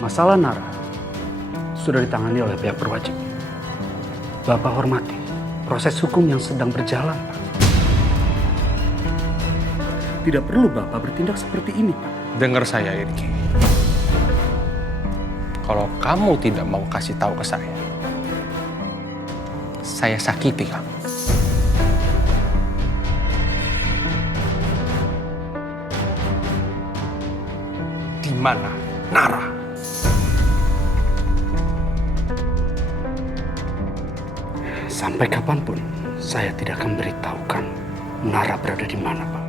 Masalah Nara sudah ditangani oleh pihak berwajib. Bapak hormati proses hukum yang sedang berjalan, Pak. Tidak perlu Bapak bertindak seperti ini, Pak. Dengar saya, Irki. Kalau kamu tidak mau kasih tahu ke saya sakiti kamu. Di mana Nara? Sampai kapanpun saya tidak akan beritahukan Nara berada di mana, Pak.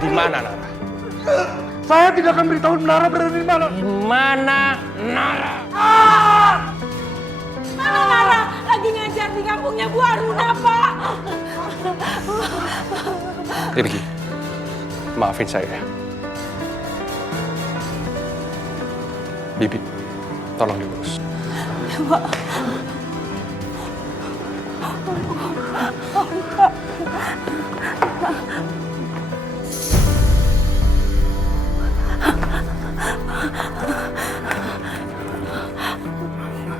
Di mana Nara? Saya tidak akan beritahu Nara berada di mana. Di mana Nara? Mana Nara? Lagi ngajar di kampungnya Bu Aruna, Pak. Irki, maafin saya. Bibi, tolong diurus. Pak.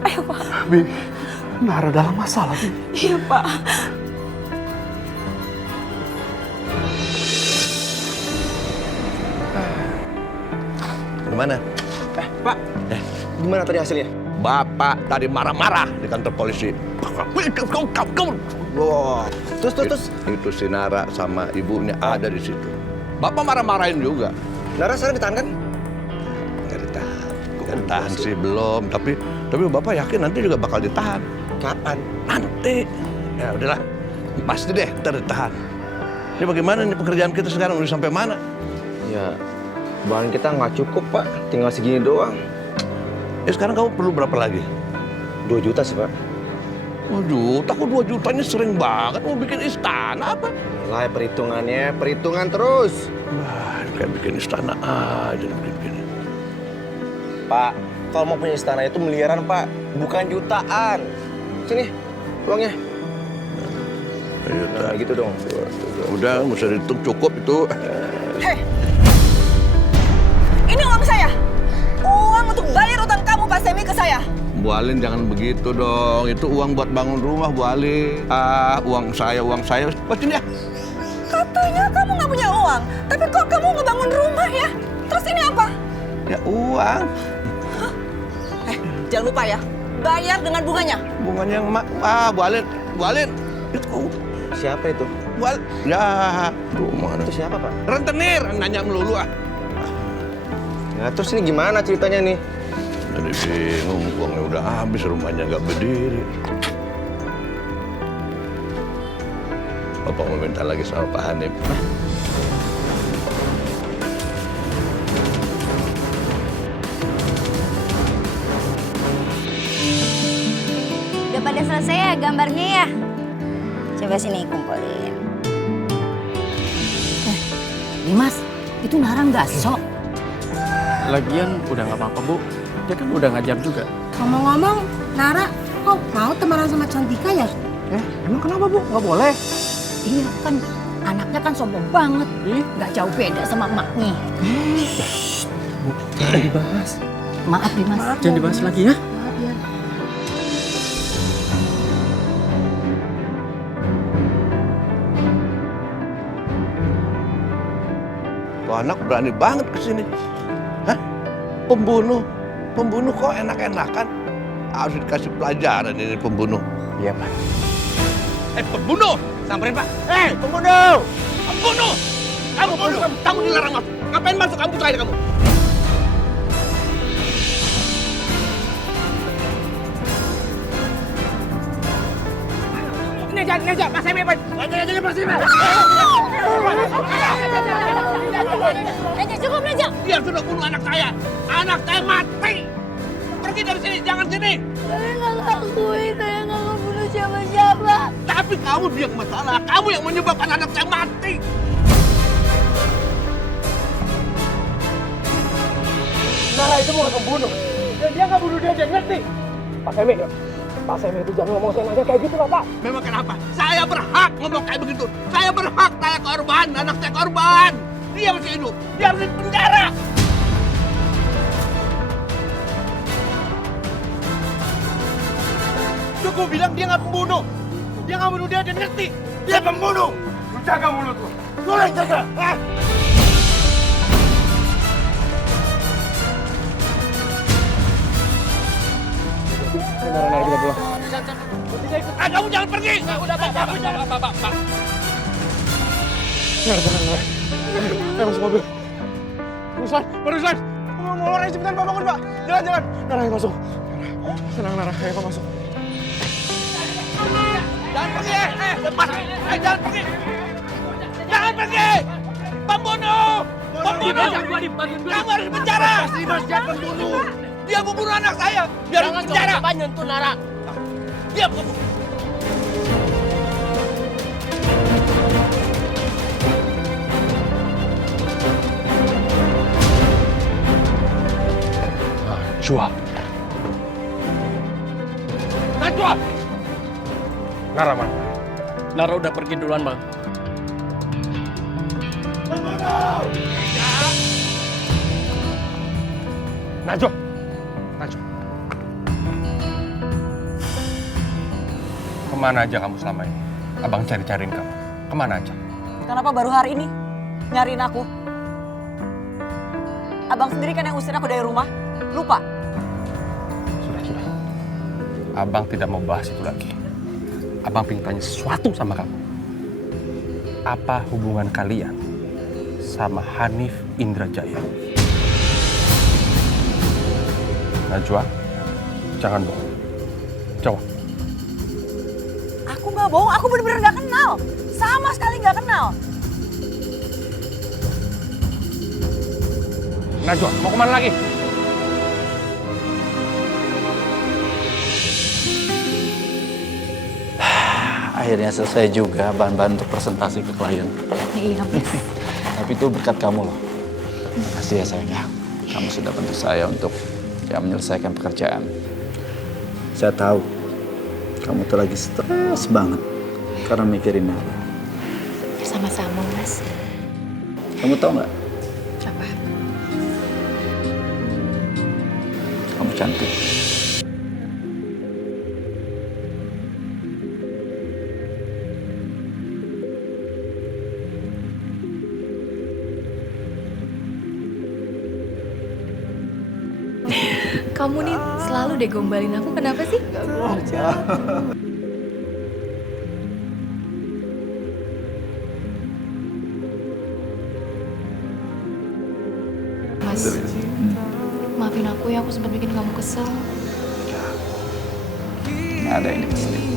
Ayo, Pak. Bibi, Nara dalam masalah, Bibi. Iya, Pak. Gimana? Pak, gimana tadi hasilnya? Bapak tadi marah-marah di kantor polisi. Wah, terus? Itu si Nara sama ibunya ada di situ. Bapak marah-marahin juga. Nara sekarang ditahan kan? Nggak ditahan. Nggak ditahan sih belum. Tapi Bapak yakin nanti juga bakal ditahan. Kapan? Nanti. Ya udahlah. Pasti deh ntar ditahan. Ini bagaimana nih pekerjaan kita sekarang udah sampai mana? Ya, bahan kita nggak cukup, Pak. Tinggal segini doang. Ya sekarang kamu perlu berapa lagi? 2 juta sih, Pak. 2 juta, kok 2 jutanya sering banget mau bikin istana apa? Lah, perhitungan terus. Wah, kayak bikin istana aja bikin. Pak, kalau mau punya istana itu miliaran, Pak. Bukan jutaan. Sini, uangnya. Nah, gitu dong. Udah, nggak usah dihitung, cukup itu. Hei, ini uang saya. Uang untuk bayar utang kamu, Pak Semi, ke saya. Bu Alin jangan begitu dong. Itu uang buat bangun rumah, Bu Alin. Uang saya. Bacain ya. Katanya kamu nggak punya uang, tapi kok kamu ngebangun rumah ya? Terus ini apa? Ya uang. Jangan lupa ya, bayar dengan bunganya. Bunganya yang Bu Alin. Itu. Siapa itu? Bu Alin. Ya, rumah. Itu siapa, Pak? Rentenir, nanya melulu ah. Nah, terus ini gimana ceritanya nih? Jadi bingung, uangnya udah habis, rumahnya nggak berdiri. Bapak mau minta lagi sama Pak Hanif. Udah pada selesai ya gambarnya ya? Coba sini kumpulin. Dimas, itu Nara nggak sok. Lagian udah nggak apa-apa, Bu. Dia kan udah ngajar juga. Ngomong-ngomong, Nara kok mau temenan sama Cantika ya? Emang kenapa, Bu? Nggak boleh? Iya kan, anaknya kan sombong banget. Nggak jauh beda sama emaknya. Bu, jangan dibahas. Maaf Dimas. Jangan dibahas lagi ya. Maaf ya. Tuh anak berani banget kesini. Hah? Pembunuh kok enak-enakan? Harus dikasih pelajaran ini pembunuh. Iya, Pak. Pembunuh! Samperin, Pak. Pembunuh! Pembunuh! Kamu dilarang masuk. Ngapain masuk kampus saya kamu? Neja, Pak Semi, Pak. Neja, cukup Neja. Dia sudah bunuh anak saya. Anak saya mati. Pergi dari sini, jangan sini. Saya nggak ngakuin, saya nggak ngebunuh siapa-siapa. Tapi kamu yang masalah. Kamu yang menyebabkan anak saya mati. Nara itu bukan pembunuh. Dan dia nggak bunuh dia, ngerti? Pak Semi itu jangan ngomong sengaja kayak gitu lah, Pak. Memang kenapa? Saya berhak ngomong kayak begitu. Saya berhak, saya korban, anak saya korban. Dia masih hidup, dia harus di penjara. Aku bilang dia nggak pembunuh. Dia nggak bunuh dia, dan ngerti? Dia pembunuh. Lu jaga mulut lu. Lu yang jaga. Nara, kita pulang. Kamu jangan pergi. Udah, Pak. Nara, tenang, Nara. Ayo masuk mobil. Ruslan. Mau orang cepetan, Pak, bangun, Pak. Jangan. Nara, ayo masuk. Tenang, Nara. Ayo, Pak, masuk. Jangan pergi, lepas. Jangan pergi. Jangan pergi. Pembunuh. Kamu harus di penjara. Dia pembunuh. Dia membunuh anak saya. Dia harus di penjara. Jangan nyentuh Nara. Dia pembunuh. Najwa. Nara, mana? Nara udah pergi duluan, Bang. Najwa. Kemana aja kamu selama ini? Abang cari-cariin kamu. Kemana aja? Kenapa baru hari ini nyariin aku? Abang sendiri kan yang usir aku dari rumah. Lupa? Sudah. Abang tidak mau bahas itu lagi. Abang pengen tanya sesuatu sama kamu. Apa hubungan kalian sama Hanif Indrajaya? Najwa, jangan bohong. Jawab. Aku nggak bohong, aku bener-bener nggak kenal. Sama sekali nggak kenal. Najwa, mau kemana lagi? Akhirnya selesai juga bahan-bahan untuk presentasi ke klien. Iya, Mas. Tapi itu berkat kamu loh. Makasih ya sayang ya. Kamu sudah bantu saya untuk menyelesaikan pekerjaan. Saya tahu kamu tuh lagi stres banget karena mikirin Nara. Sama-sama, Mas. Kamu tahu nggak? Apa? Kamu cantik. Kamu nih selalu deh gombalin aku, kenapa sih? Mas, maafin aku ya, aku sempat bikin kamu kesel. Nggak ada yang dikeselin.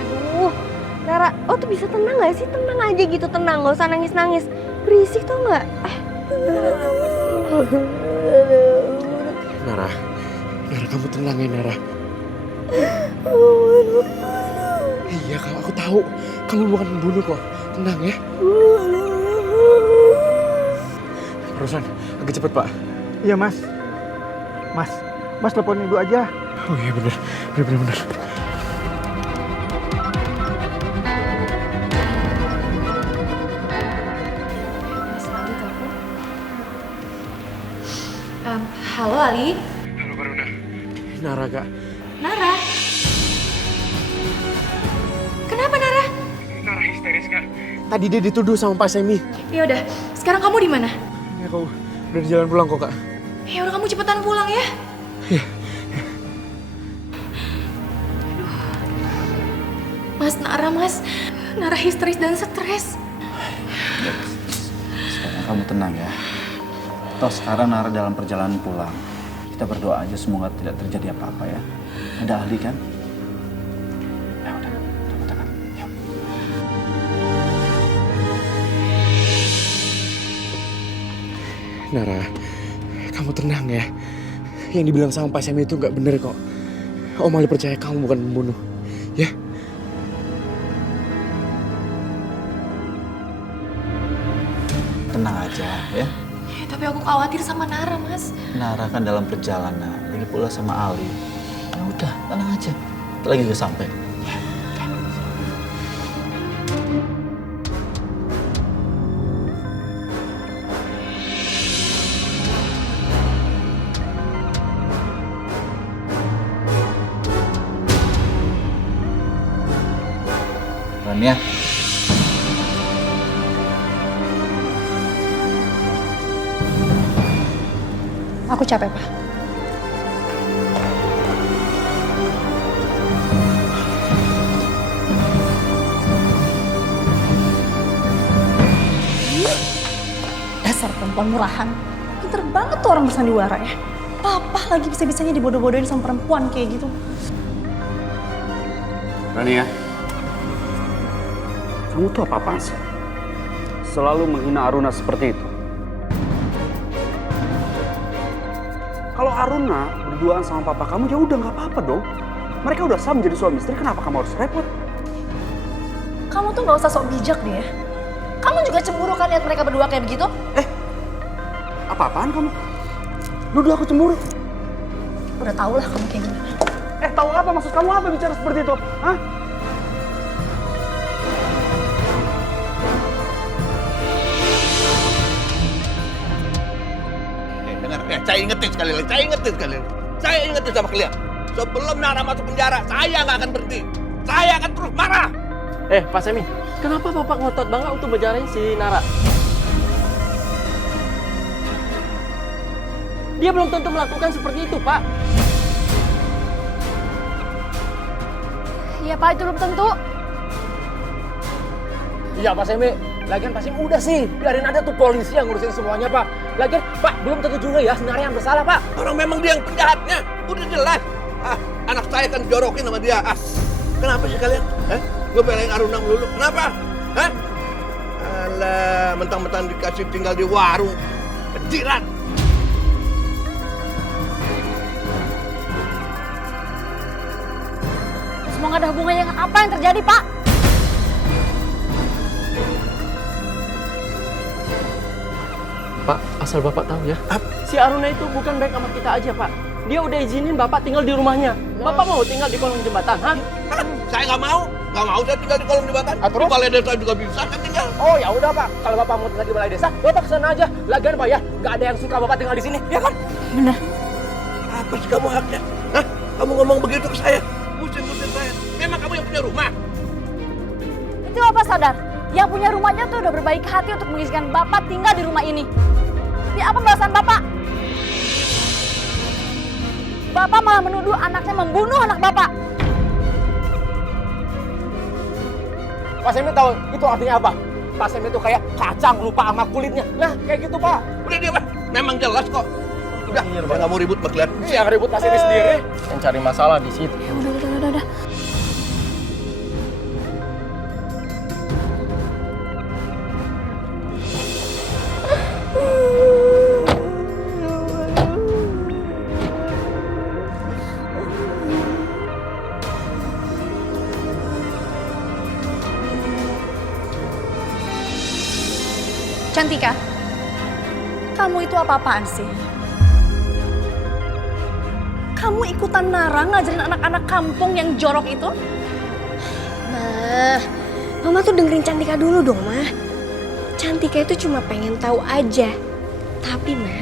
Aduh, Nara, lo tuh bisa tenang gak sih? Tenang aja gitu, tenang. Gak usah nangis-nangis. Berisik tau gak? Nara, kamu tenang ya, Nara. Iya, aku tahu. Kamu bukan pembunuh kok. Tenang ya. Ruslan, agak cepet, Pak. Iya, Mas. Mas telepon ibu aja. Oh iya, bener. Mas Ali telepon. Halo Ali. Halo, Baruna. Nara, Kak. Nara. Kenapa Nara? Nara histeris, Kak. Tadi dia dituduh sama Pak Semi. Ya udah, sekarang kamu di mana? Ya, aku udah di jalan pulang kok, Kak. Ya udah, kamu cepetan pulang ya. Mas, Nara histeris dan stres. Sekarang kamu tenang ya. Toh sekarang Nara dalam perjalanan pulang. Kita berdoa aja semoga tidak terjadi apa-apa ya. Ada ahli kan? Ya udah, kamu tenang. Yuk. Nara, kamu tenang ya. Yang dibilang sama Pak Sam itu nggak bener kok. Om Ali percaya kamu bukan pembunuh. Ya? Tenang aja ya. Ya, tapi aku khawatir sama Nara, Mas. Nara kan dalam perjalanan. Lagi pula sama Ali. Ya udah, tenang aja. Kita lagi udah sampai. Ya, oke. Rania. Aku capek, Pak. Dasar perempuan murahan. Pinter banget tuh orang bersandiwara ya. Papa lagi bisa-bisanya dibodoh-bodohin sama perempuan kayak gitu. Rania, kamu tuh apa-apaan sih? Selalu menghina Aruna seperti itu. Kalau Aruna berduaan sama papa kamu, ya udah nggak apa-apa dong. Mereka udah sah menjadi suami istri, kenapa kamu harus repot? Kamu tuh gak usah sok bijak deh ya. Kamu juga cemburu kan lihat mereka berdua kayak begitu? Apa-apaan kamu? Nuduh aku cemburu? Udah tau lah kamu kayak gimana. Tahu apa maksud kamu apa bicara seperti itu? Hah? Dengar, saya ingetin sekali lagi, Saya ingetin sama kalian. Sebelum Nara masuk penjara, saya nggak akan berhenti. Saya akan terus marah. Pak Semi, kenapa Bapak ngotot banget untuk menjarain si Nara? Dia belum tentu melakukan seperti itu, Pak. Iya Pak, itu belum tentu. Iya Pak Semi, lagian Pak Semi udah sih, biarin ada tuh polisi yang ngurusin semuanya Pak. Lagian Pak, belum tentu juga ya sebenarnya yang bersalah Pak. Orang memang dia yang penjahatnya, udah jelas. Anak saya kan jorokin sama dia. Kenapa sih kalian? Ngebelain Aruna melulu, kenapa? Alah, mentang-mentang dikasih tinggal di warung, kejiran. Semua gak ada hubungannya dengan apa yang terjadi Pak. Pak, asal Bapak tahu ya, si Aruna itu bukan baik sama kita aja Pak. Dia udah izinin Bapak tinggal di rumahnya. Bapak mau tinggal di kolong jembatan, Saya nggak mau saya tinggal di kolong jembatan. Di balai desa juga bisa kan tinggal. Oh ya udah Pak, kalau Bapak mau tinggal di balai desa, Bapak kesana aja. Lagian Pak ya, nggak ada yang suka Bapak tinggal di sini, ya kan? Bener. Apa sih kamu haknya? Kamu ngomong begitu ke saya? Musim-musim saya. Memang kamu yang punya rumah? Itu Bapak sadar, yang punya rumahnya tuh udah berbaik hati untuk mengizinkan Bapak tinggal di rumah ini. Tapi apa balasan Bapak? Bapak malah menuduh anaknya membunuh anak Bapak. Pak Semi tahu itu artinya apa? Pak Semi itu kayak kacang lupa sama kulitnya. Nah, kayak gitu Pak. Udah dia Pak, memang jelas kok. Udah, saya nggak mau ribut sama kalian. Yang ribut Pak Semi sendiri. Yang cari masalah di situ. Ya udah. Cantika, kamu itu apa-apaan sih? Kamu ikutan Nara ngajarin anak-anak kampung yang jorok itu? Mama tuh dengerin Cantika dulu dong, Ma. Cantika itu cuma pengen tahu aja. Tapi, Ma,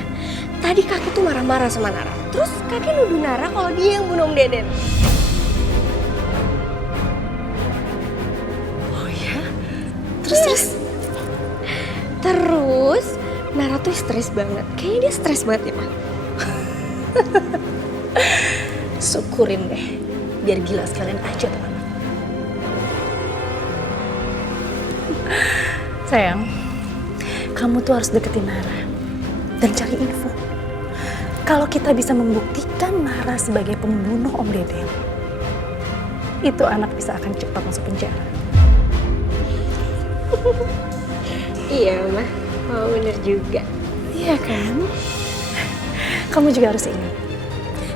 tadi kakek tuh marah-marah sama Nara. Terus kakek nuduh Nara kalau dia yang bunuh Om Deden. Oh ya? Terus Nara tuh stres banget. Kayaknya dia stres banget ya, Ma. Syukurin deh, biar gila sekalian aja tuh anak. Sayang, kamu tuh harus deketin Nara dan cari info. Kalau kita bisa membuktikan Nara sebagai pembunuh Om Deden, itu anak bisa akan cepat masuk penjara. Iya, Ma. Oh, bener juga. Iya kan? Kamu juga harus ingat,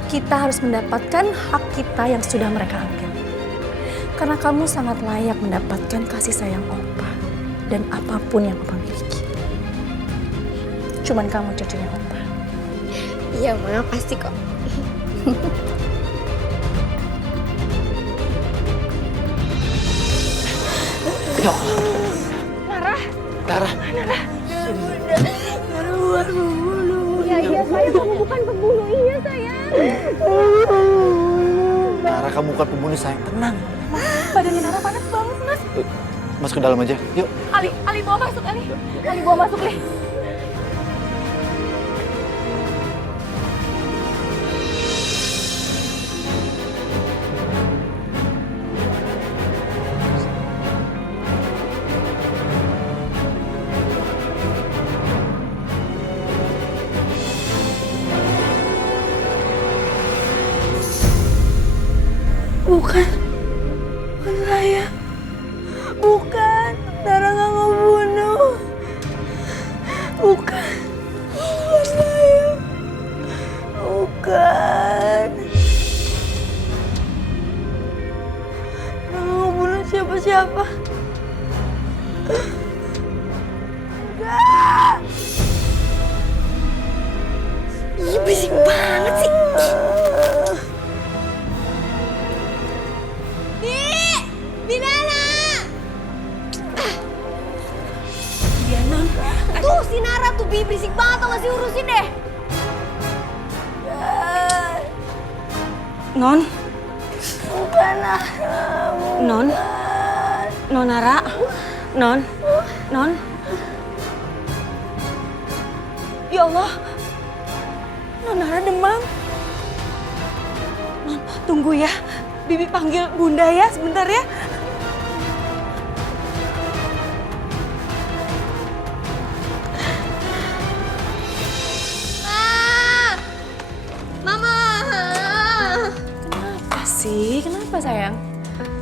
kita harus mendapatkan hak kita yang sudah mereka ambil. Karena kamu sangat layak mendapatkan kasih sayang Opa dan apapun yang Opa miliki. Cuman kamu cucunya Opa. Iya, Ma. Pasti kok. Ya Allah. Nara. Nara. Nara bukan pembunuh. Iya, sayang. Kamu bukan pembunuh. Iya, sayang. Nara, kamu bukan pembunuh, sayang. Tenang. Badannya Nara panas banget, Mas. Masuk ke dalam aja, yuk. Ali bawa masuk, Ali. Ali bawa masuk, Li. Bukan saya. Bukan. Nara nggak ngebunuh. Bukan. Bukan saya. Bukan. Nara nggak ngebunuh siapa-siapa. Enggak. Ih, berisik banget sih. Tuh si Nara tuh berisik banget, tau gak sih, urusin deh. Non. Bukan Non. Non Nara. Non. Non. Ya Allah. Non Nara demam. Non, tunggu ya. Bibi panggil Bunda ya, sebentar ya. Kenapa sayang?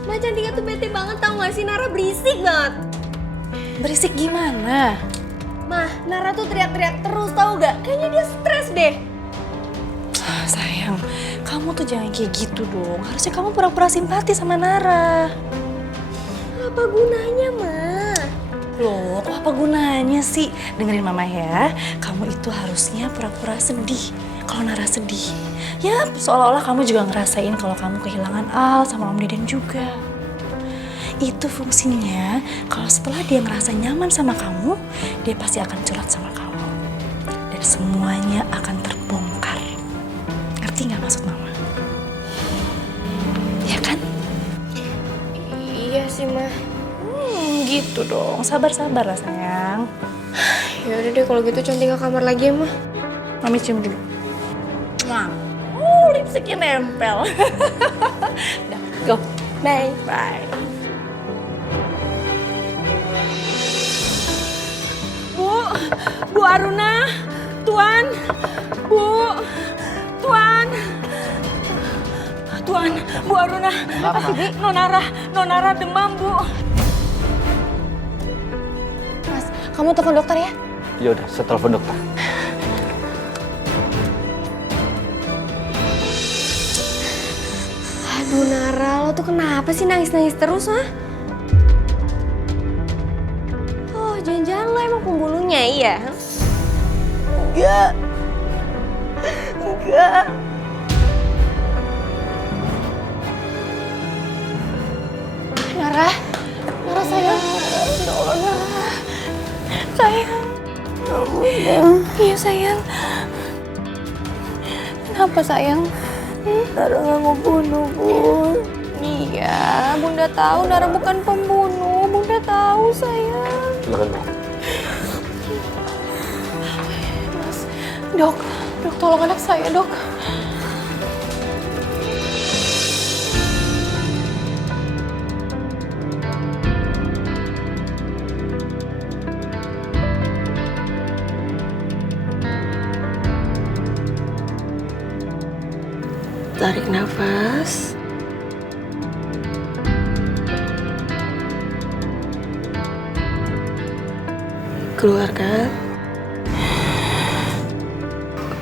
Ma Cantika tuh bete banget, tau gak sih? Nara berisik banget. Berisik gimana? Mah, Nara tuh teriak-teriak terus, tau gak? Kayaknya dia stres deh. Sayang, kamu tuh jangan kayak gitu dong. Harusnya kamu pura-pura simpati sama Nara. Apa gunanya, Ma? Loh, kok apa gunanya sih? Dengerin Mama ya, kamu itu harusnya pura-pura sedih. Kalau Nara sedih, ya seolah-olah kamu juga ngerasain kalau kamu kehilangan Al sama Om Deden juga. Itu fungsinya, kalau setelah dia ngerasa nyaman sama kamu, dia pasti akan curhat sama kamu. Dan semuanya akan terbongkar. Ngerti nggak maksud Mama? Ya kan? Iya sih, Ma. Gitu dong, sabar-sabar lah sayang. Ya udah deh, kalau gitu Cantika kamar lagi ya, Ma. Mami cium dulu. Lipstiknya nempel. Udah, go. Bye. Bye. Bu Aruna, Tuan, Tuan, Bu Aruna, Nonara demam, Bu. Mas, kamu telepon dokter ya? Ya udah, saya telepon dokter. Aduh Nara, lo tuh kenapa sih nangis-nangis terus, ha? Oh, jangan-jangan lo emang pembunuhnya, iya? Enggak. Nara sayang. Ya Allah, Nara. Sayang. Iya sayang. Kenapa sayang? Nara nggak mau bunuh, Bun. Iya, Bunda tahu Nara bukan pembunuh. Bunda tahu, sayang. Silakan, Pak. Dok, Tolong anak saya, Dok. Tarik nafas. Keluarkan.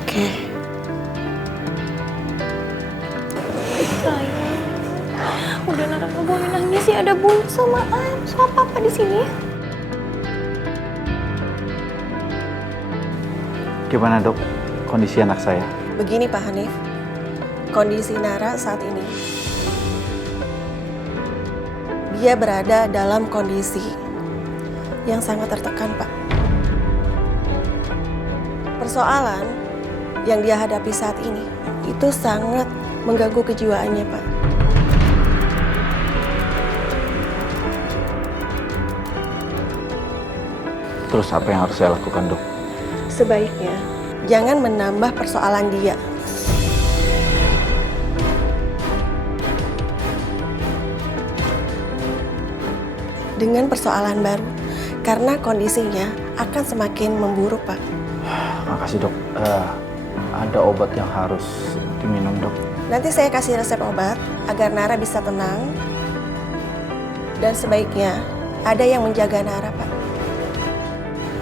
Oke. Sayang. Udah Nara nggak boleh nangis ya, ada Bun sama Papa di sini. Gimana dok kondisi anak saya? Begini Pak Hanif, kondisi Nara saat ini. Dia berada dalam kondisi yang sangat tertekan, Pak. Persoalan yang dia hadapi saat ini itu sangat mengganggu kejiwaannya, Pak. Terus apa yang harus saya lakukan dok? Sebaiknya jangan menambah persoalan dia. Dengan persoalan baru, karena kondisinya akan semakin memburuk, Pak. Makasih dok. Ada obat yang harus diminum dok. Nanti saya kasih resep obat agar Nara bisa tenang. Dan sebaiknya ada yang menjaga Nara, Pak.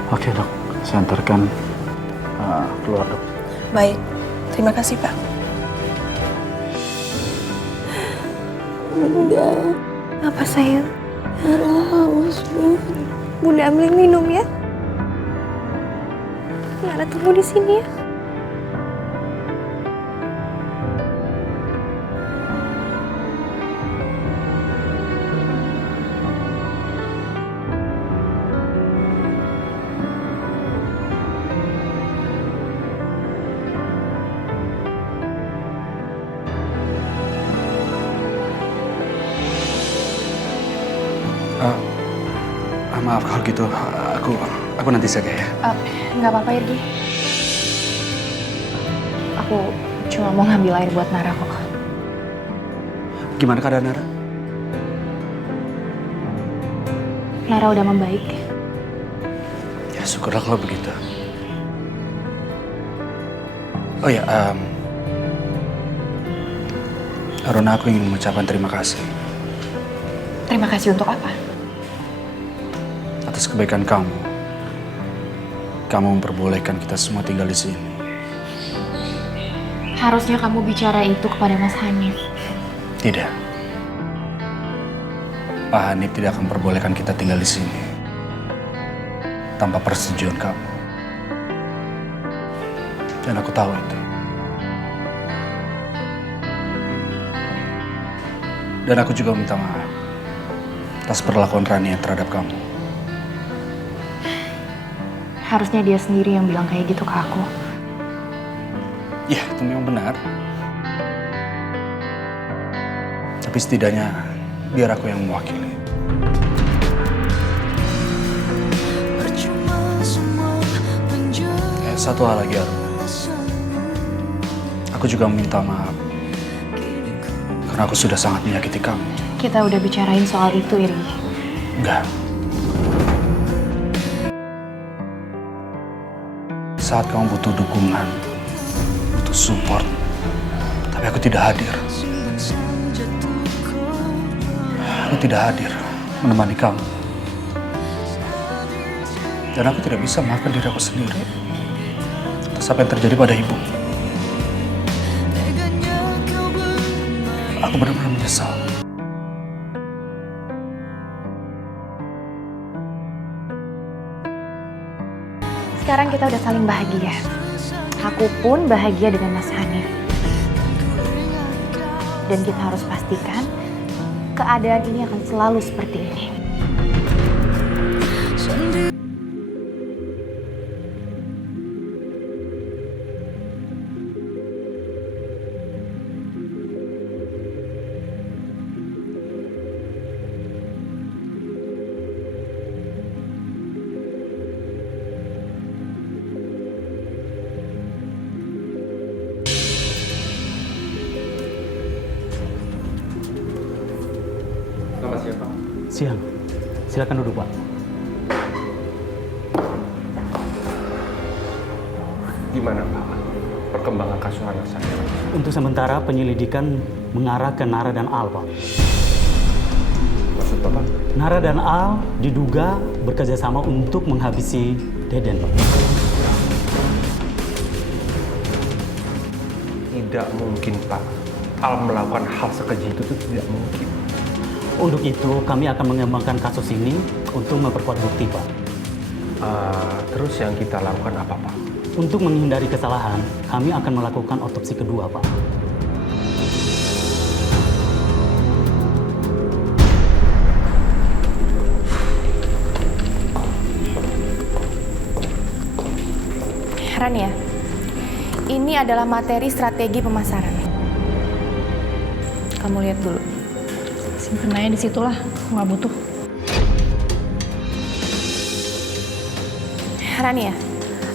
Oke dok, saya antarkan keluar dok. Baik, terima kasih, Pak. Bunda. Apa sayang? Nara haus, Bu. Bunda ambil minum ya. Nara tunggu di sini ya. Maaf kalau gitu, aku nanti saja ya. Nggak apa-apa Irgi. Aku cuma mau ngambil air buat Nara kok. Gimana keadaan Nara? Nara udah membaik. Ya syukurlah kalau begitu. Oh ya, Rona, aku ingin mengucapkan terima kasih. Terima kasih untuk apa? Atas kebaikan kamu. Kamu memperbolehkan kita semua tinggal di sini. Harusnya kamu bicara itu kepada Mas Hanif. Tidak. Pak Hanif tidak akan memperbolehkan kita tinggal di sini tanpa persetujuan kamu. Dan aku tahu itu. Dan aku juga minta maaf atas perlakuan Rania terhadap kamu. Harusnya dia sendiri yang bilang kayak gitu ke aku. Ya, itu memang benar. Tapi setidaknya biar aku yang mewakili. Satu hal lagi, Arun. Aku juga meminta maaf karena aku sudah sangat menyakiti kamu. Kita udah bicarain soal itu, Iri. Enggak. Saat kamu butuh dukungan, butuh support, tapi aku tidak hadir. Aku tidak hadir menemani kamu. Dan aku tidak bisa memaafkan diri aku sendiri atas apa yang terjadi pada ibu. Aku benar-benar menyesal. Sekarang kita udah saling bahagia. Aku pun bahagia dengan Mas Hanif. Dan kita harus pastikan keadaan ini akan selalu seperti ini. ya, Pak. Siang. Silakan duduk, Pak. Gimana, Pak? Perkembangan kasus anak saya. Untuk sementara penyelidikan mengarah ke Nara dan Al, Pak. Maksud Bapak? Nara dan Al diduga bekerjasama untuk menghabisi Deden, Pak. Tidak mungkin, Pak. Al melakukan hal sekeji itu tidak mungkin. Untuk itu, kami akan mengembangkan kasus ini untuk memperkuat bukti, Pak. Terus yang kita lakukan apa, Pak? Untuk menghindari kesalahan, kami akan melakukan otopsi kedua, Pak. Rania, ini adalah materi strategi pemasaran. Kamu lihat dulu. Simpen aja di situlah, nggak butuh. Rania,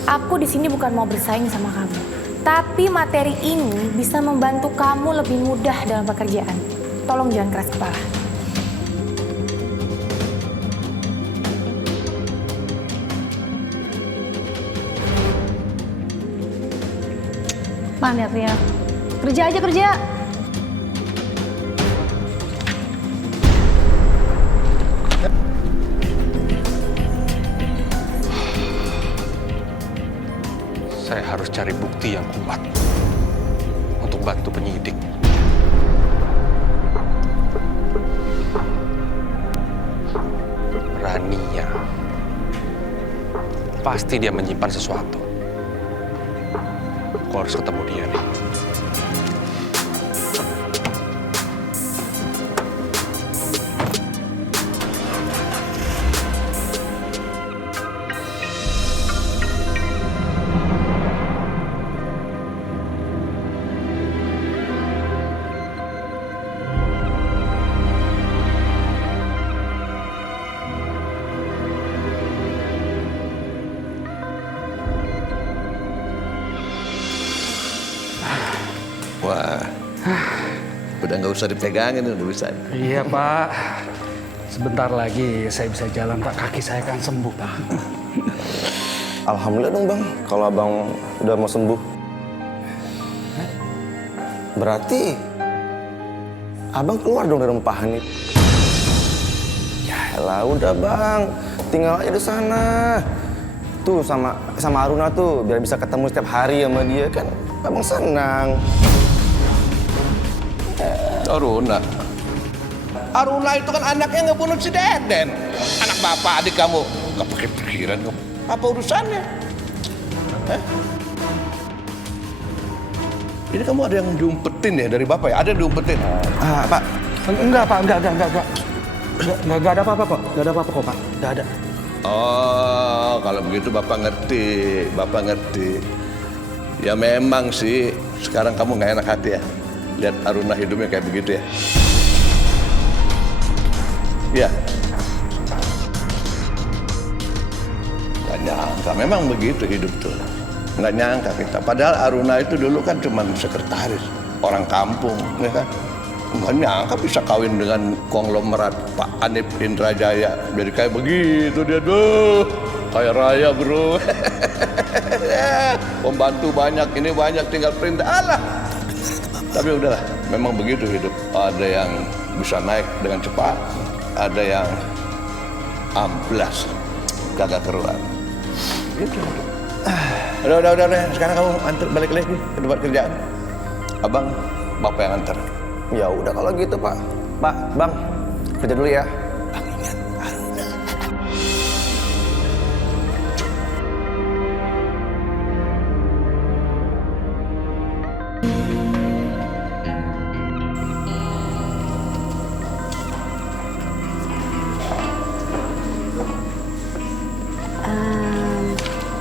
aku di sini bukan mau bersaing sama kamu, tapi materi ini bisa membantu kamu lebih mudah dalam pekerjaan. Tolong jangan keras kepala. Mana lihat ya? Kerja aja kerja. Saya harus cari bukti yang kuat untuk bantu penyidik. Rania. Pasti dia menyimpan sesuatu. Aku harus ketemu dia nih. Wah, udah nggak usah dipegangin, udah bisa. Iya, Pak. Sebentar lagi saya bisa jalan, Pak. Kaki saya kan sembuh, Pak. Alhamdulillah dong, Bang. Kalau Abang udah mau sembuh. Berarti Abang keluar dong dari Pak Hanif. Ya lah, udah, Bang. Tinggal aja di sana. Tuh sama Aruna tuh, biar bisa ketemu setiap hari sama dia kan. Abang senang. Aruna itu kan anaknya ngebunuh si Deden. Anak bapak adik kamu. Gak pakai pikiran kamu. Apa urusannya? Ini kamu ada yang diumpetin ya dari bapak ya? Ada yang diumpetin? Pak. Enggak, Pak. Enggak ada apa-apa, Pak. Enggak ada apa-apa kok, Pak. Enggak ada. Oh, kalau begitu bapak ngerti. Bapak ngerti. Ya memang sih, sekarang kamu nggak enak hati ya. Lihat Aruna hidupnya kayak begitu ya. Iya. Nggak nyangka, memang begitu hidup tuh. Nggak nyangka kita. Padahal Aruna itu dulu kan cuma sekretaris, orang kampung, ya kan. Nggak nyangka bisa kawin dengan konglomerat Pak Hanif Indrajaya. Jadi kayak begitu dia tuh. Kayak raya, bro. Pembantu banyak, ini banyak, tinggal perintah. Alah. Tapi udahlah, memang begitu hidup. Ada yang bisa naik dengan cepat, ada yang amplas, kagak keruan. Gitu. Udah. Sekarang kamu antar balik lagi ke tempat kerjaan. Abang, bapak yang antar. Ya udah kalau gitu, Pak. Pak, Bang, kerja dulu ya. Bang ingat Aruna.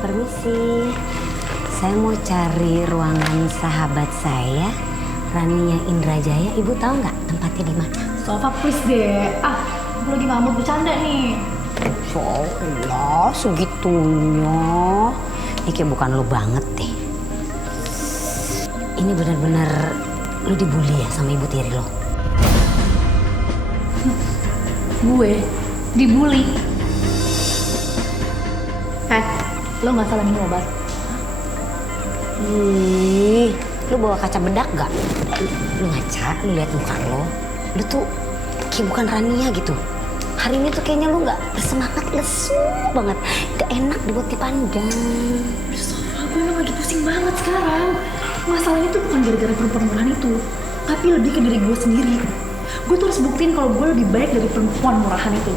Permisi, saya mau cari ruangan sahabat saya, Rania Indrajaya. Ibu tahu nggak tempatnya di mana? Sofa please deh. Aku lagi nggak mau bercanda nih. Allah, segitunya. Ini kayak bukan lo banget deh. Ini benar-benar lo dibully ya sama ibu tiri lo? Gue dibully. Lo nggak salah minum obat. Ih, lu bawa kaca bedak gak? Lu ngaca, lu lihat muka lo. Lu tuh kayak bukan Rania gitu. Hari ini tuh kayaknya lu gak bersemangat, lesu banget. Gak enak dibuat dipandang. Sofa, gue emang lagi pusing banget sekarang. Masalahnya tuh bukan gara-gara perempuan murahan itu, tapi lebih ke diri gue sendiri. Gue tuh harus buktiin kalau gue lebih baik dari perempuan murahan itu.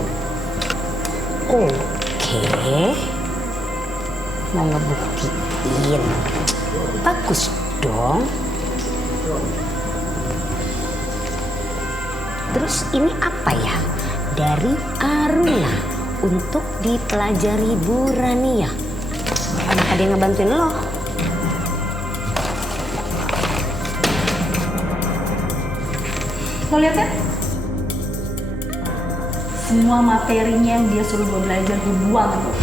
Oke. Mau ngebuktiin. Bagus dong. Terus ini apa ya? Dari Aruna untuk dipelajari Bu Rania. Kenapa dia ngebantuin lo? Lo lihat kan? Semua materinya yang dia suruh gue belajar, gue buang tuh.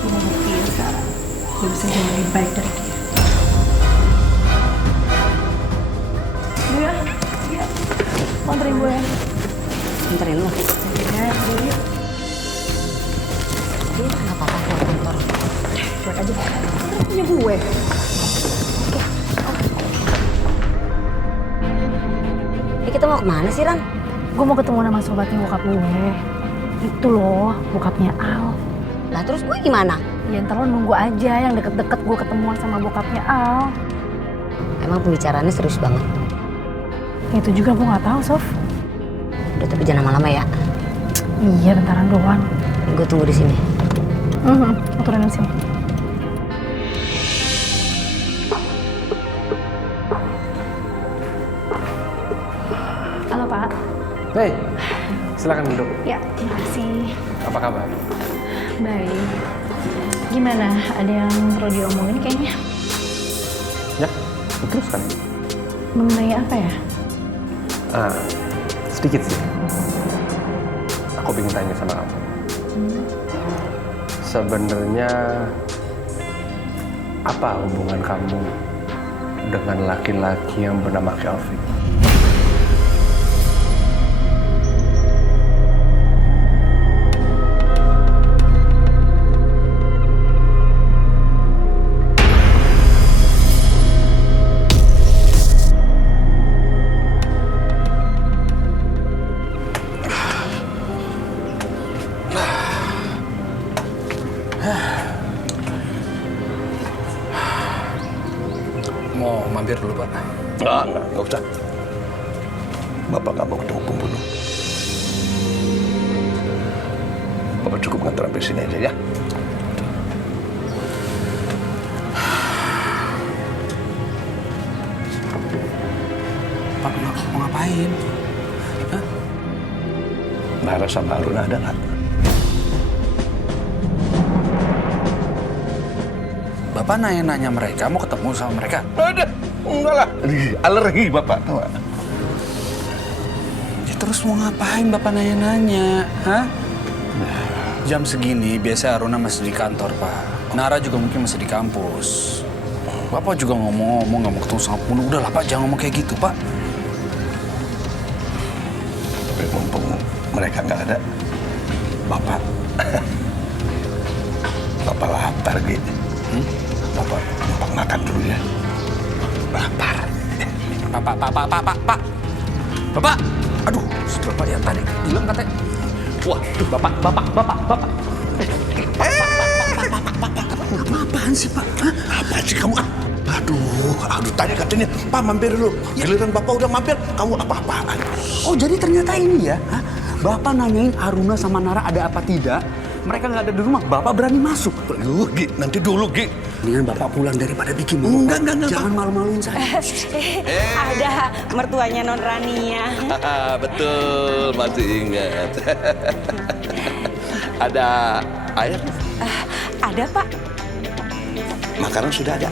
Gue mau buktiin sekarang, gue bisa jauh lebih baik dari dia. Iya. Mau anterin gue ya? Anterin lo? Iya, gue. Dia nggak apa-apa keluar kantor. Buat aja, kan punya gue. Kita mau kemana sih, Ran? Gue mau ketemu sama sobatnya bokap gue. Itu loh, bokapnya Al. Lah terus gue gimana? Ya ntar lo nunggu aja yang deket-deket gue ketemuan sama bokapnya Al. Emang pembicaraannya serius banget? Itu juga gue gak tahu, Sof. Udah, tapi jangan lama-lama ya. Iya, bentaran doang. Gue tunggu di sini. Gue turunin sini. Halo, Pak. Hei, silakan duduk. Ya, terima kasih. Apa kabar? Baik. Gimana? Ada yang perlu diomongin kayaknya? Ya, teruskan. Mengenai apa ya? Sedikit sih. Aku ingin tanya sama kamu. Sebenarnya apa hubungan kamu dengan laki-laki yang bernama Kelvin? Mau mampir dulu, Pak? Nggak usah. Bapak nggak mau ketemu pembunuh. Bapak cukup ngantar sampai sini aja ya. Pak, mau ngapain? Hah? Nara sama Aruna ada nggak? Bapak nanya-nanya mereka, mau ketemu sama mereka? Ada, enggak lah. Alergi Bapak, tahu nggak? Ya, terus mau ngapain Bapak nanya-nanya? Hah? Jam segini biasa Aruna masih di kantor, Pak. Nara juga mungkin masih di kampus. Bapak juga ngomong-ngomong nggak mau ketemu sama pembunuh. Udahlah Pak, jangan ngomong kayak gitu, Pak. Tapi mumpung mereka nggak ada, Bapak lapar gitu. Bapak numpang makan dulu ya. Lapar. Pak. Bapak. Aduh, si Bapak yang tadi bilang katanya. Wah, Bapak. Apaan sih, Pak? Hah? Apa sih kamu? Aduh, tadi katanya, Pak mampir dulu. Giliran Bapak udah mampir, kamu apa-apaan? Oh, jadi ternyata ini ya? Hah? Bapak nanyain Aruna sama Nara ada apa tidak? Mereka nggak ada di rumah, Bapak berani masuk. Aduh, Gi, nanti dulu, Gi. Mendingan Bapak pulang daripada bikin malu. Enggak. Jangan malu-maluin saya. Ada mertuanya Non Rania. Betul, masih ingat. Ada air? Ada, Pak. Makanan sudah ada?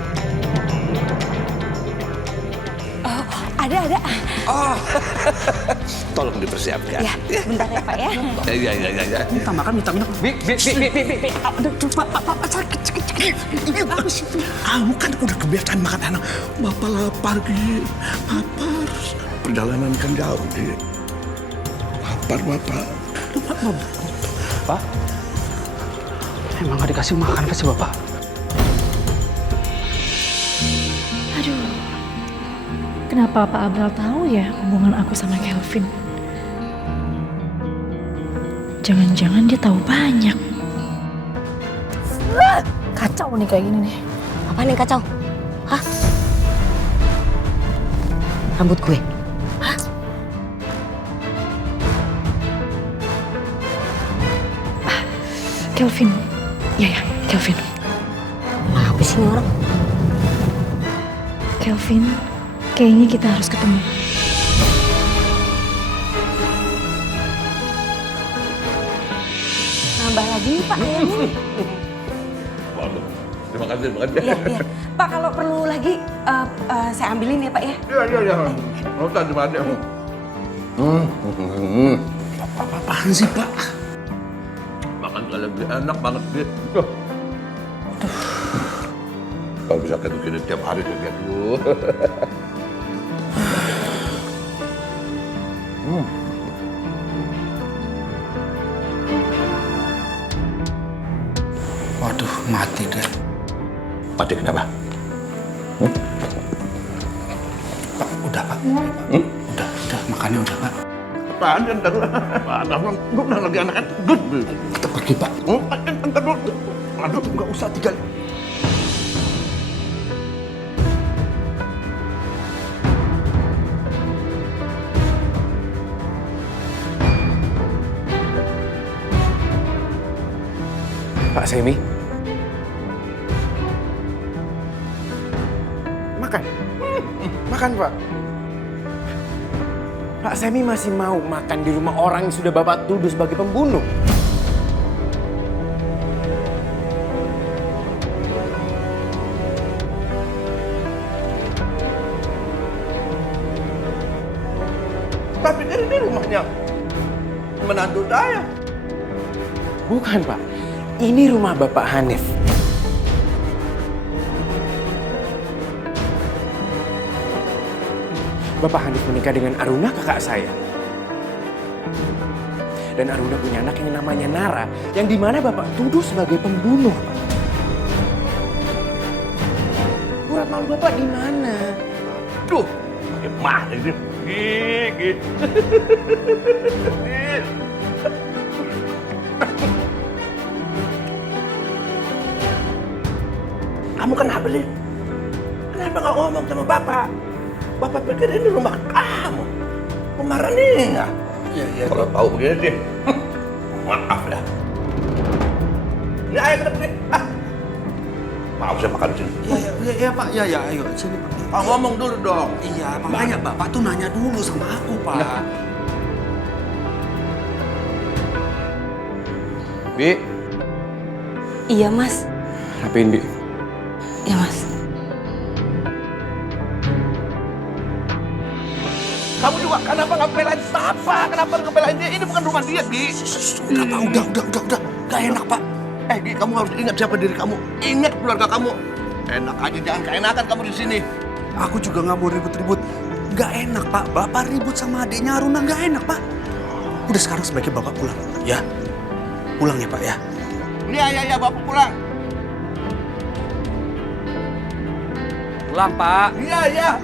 Oh, ada. Oh, tolong dipersiapkan. Ya, bentar ya, Pak ya. Ya. Minta makan. Bi. Aduh, Pak, sakit. Apa sih itu? Kamu kan udah kebiasaan makan enak. Bapak lapar, Gi. Lapar. perjalanan kan jauh, Dik. Lapar Bapak. Pak, emang gak dikasih makan apa sih Bapak? Aduh, kenapa Pak Abral tahu ya hubungan aku sama Kelvin? Jangan-jangan dia tahu banyak. Kacau nih kayak gini nih. Apa nih kacau? Hah? Rambut gue? Hah? Kelvin. Ya, Kelvin. Apa sih ini orang? Kelvin, kayaknya kita harus ketemu. Nambah lagi nih Pak kayaknya. Terima kasih. Iya. Pak kalau perlu lagi saya ambilin ya Pak ya. Iya. Oh, tadi ada. Apaan sih Pak? Makan kalian lebih enak banget, Dik. Kalau bisa kayak begini tiap hari kayak gitu. Waduh, mati deh. Mati kenapa? Pak, udah Pak. Udah, makannya udah Pak. Apaan ya, ntar gue udah lagi anak kan good. Kita pergi Pak. Ntar dulu. Aduh, nggak usah tinggal. Pak Semi. Makan, Pak. Pak Semi masih mau makan di rumah orang yang sudah Bapak tuduh sebagai pembunuh. Tapi ini rumahnya menantu saya. Bukan, Pak. Ini rumah Bapak Hanif. Bapak Hanif menikah dengan Aruna, kakak saya. Dan Aruna punya anak yang namanya Nara, yang dimana Bapak tuduh sebagai pembunuh. Urat malu Bapak di mana? Duh, gimana ini? Gigi. Kamu kenapa sih? Kenapa nggak ngomong sama Bapak? Bapak pikir ini rumah kamu. Kemarin ini nggak? Iya. Kalau tahu begini sih, maaf ya. Ini ayo ke depan. Maaf saya makan di sini. Iya Pak, iya ayo sini Pak. Pak ngomong dulu dong. Iya, makanya Bapak tuh nanya dulu sama aku Pak. Bi. Iya Mas. Rapiin, Bi. Iya Mas. Kamu juga kenapa nggak belain Papa? Kenapa nggak belain dia? Ini bukan rumah dia, Gi. Udah Pak, udah. Gak enak Pak. Gi, kamu harus ingat siapa diri kamu. Ingat keluarga kamu. Enak aja, jangan keenakan kamu di sini. Aku juga nggak mau ribut-ribut. Gak enak Pak, Bapak ribut sama adiknya Aruna gak enak Pak. Udah sekarang sebaiknya Bapak pulang, ya. Pulang ya Pak ya. Iya, Bapak pulang. Pulang Pak. Iya.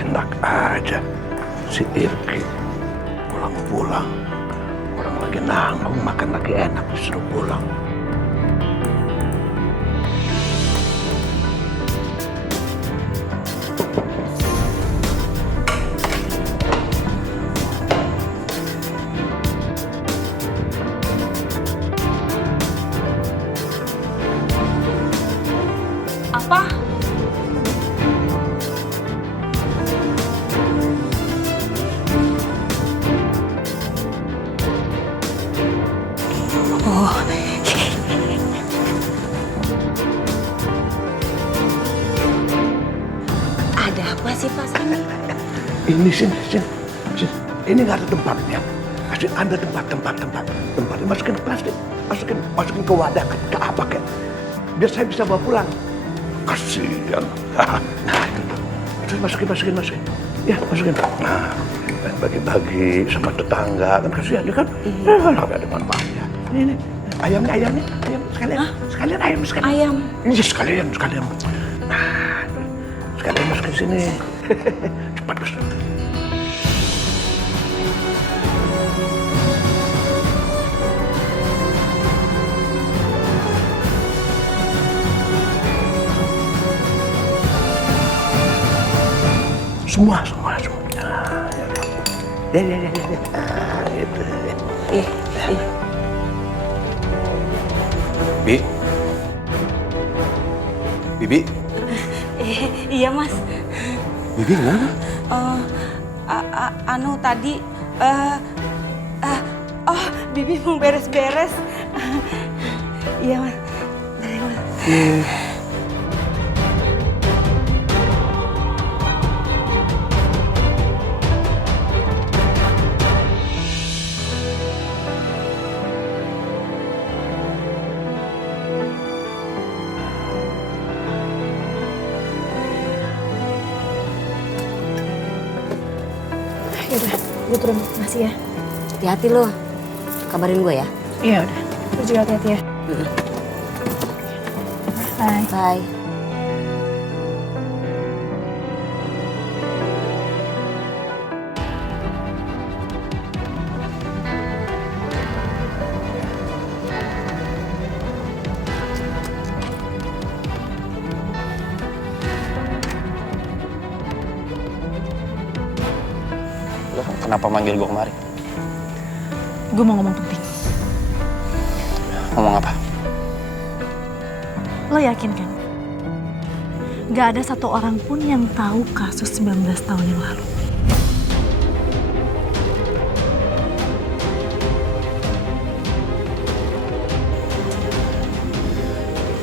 Enak aja si Irki pulang-pulang. Orang lagi nanggung, makan lagi enak disuruh pulang. Apa? Oh. Ada apa sih Pak Semi? Ini sini. Ini nggak ada tempatnya. Kasih Anda tempat. Masukin ke plastik. Masukin ke wadah, ke apa kayak. Biar saya bisa bawa pulang. Kasihan. Nah, itu. Masukin. Ya, masukin. Nah, bagi-bagi sama tetangga. Kan kasihan ya kan? Nggak ada manfaatnya. Ini. Ayamnya. Sekalian ayam. Iya, sekalian. Nah, sekalian masukin sini. Cepat, Gus. Semua. Ya. Gitu. Bibi? Iya, Mas. Bibi gimana? Tadi Bibi mau beres-beres. Iya, Mas. Yaudah, gue turun. Makasih ya. Hati-hati lo. Kabarin gue ya. Iya udah. Gue juga hati-hati ya. Bye. Bye. Lo kenapa manggil gue kemari? Gue mau ngomong penting. Ngomong apa? Lo yakin kan? Gak ada satu orang pun yang tahu kasus 19 tahun yang lalu.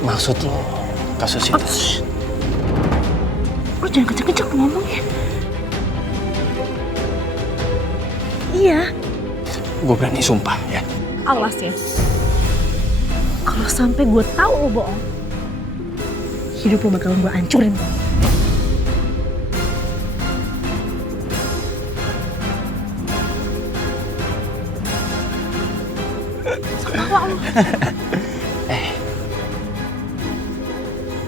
Maksud lo kasus itu? Lo jangan kenceng-kenceng ngomongnya. Iya. Gue berani sumpah ya. Awas ya. Kalau sampai gue tahu lo bohong, hidup lo bakalan gue hancurin. Ketawa lo.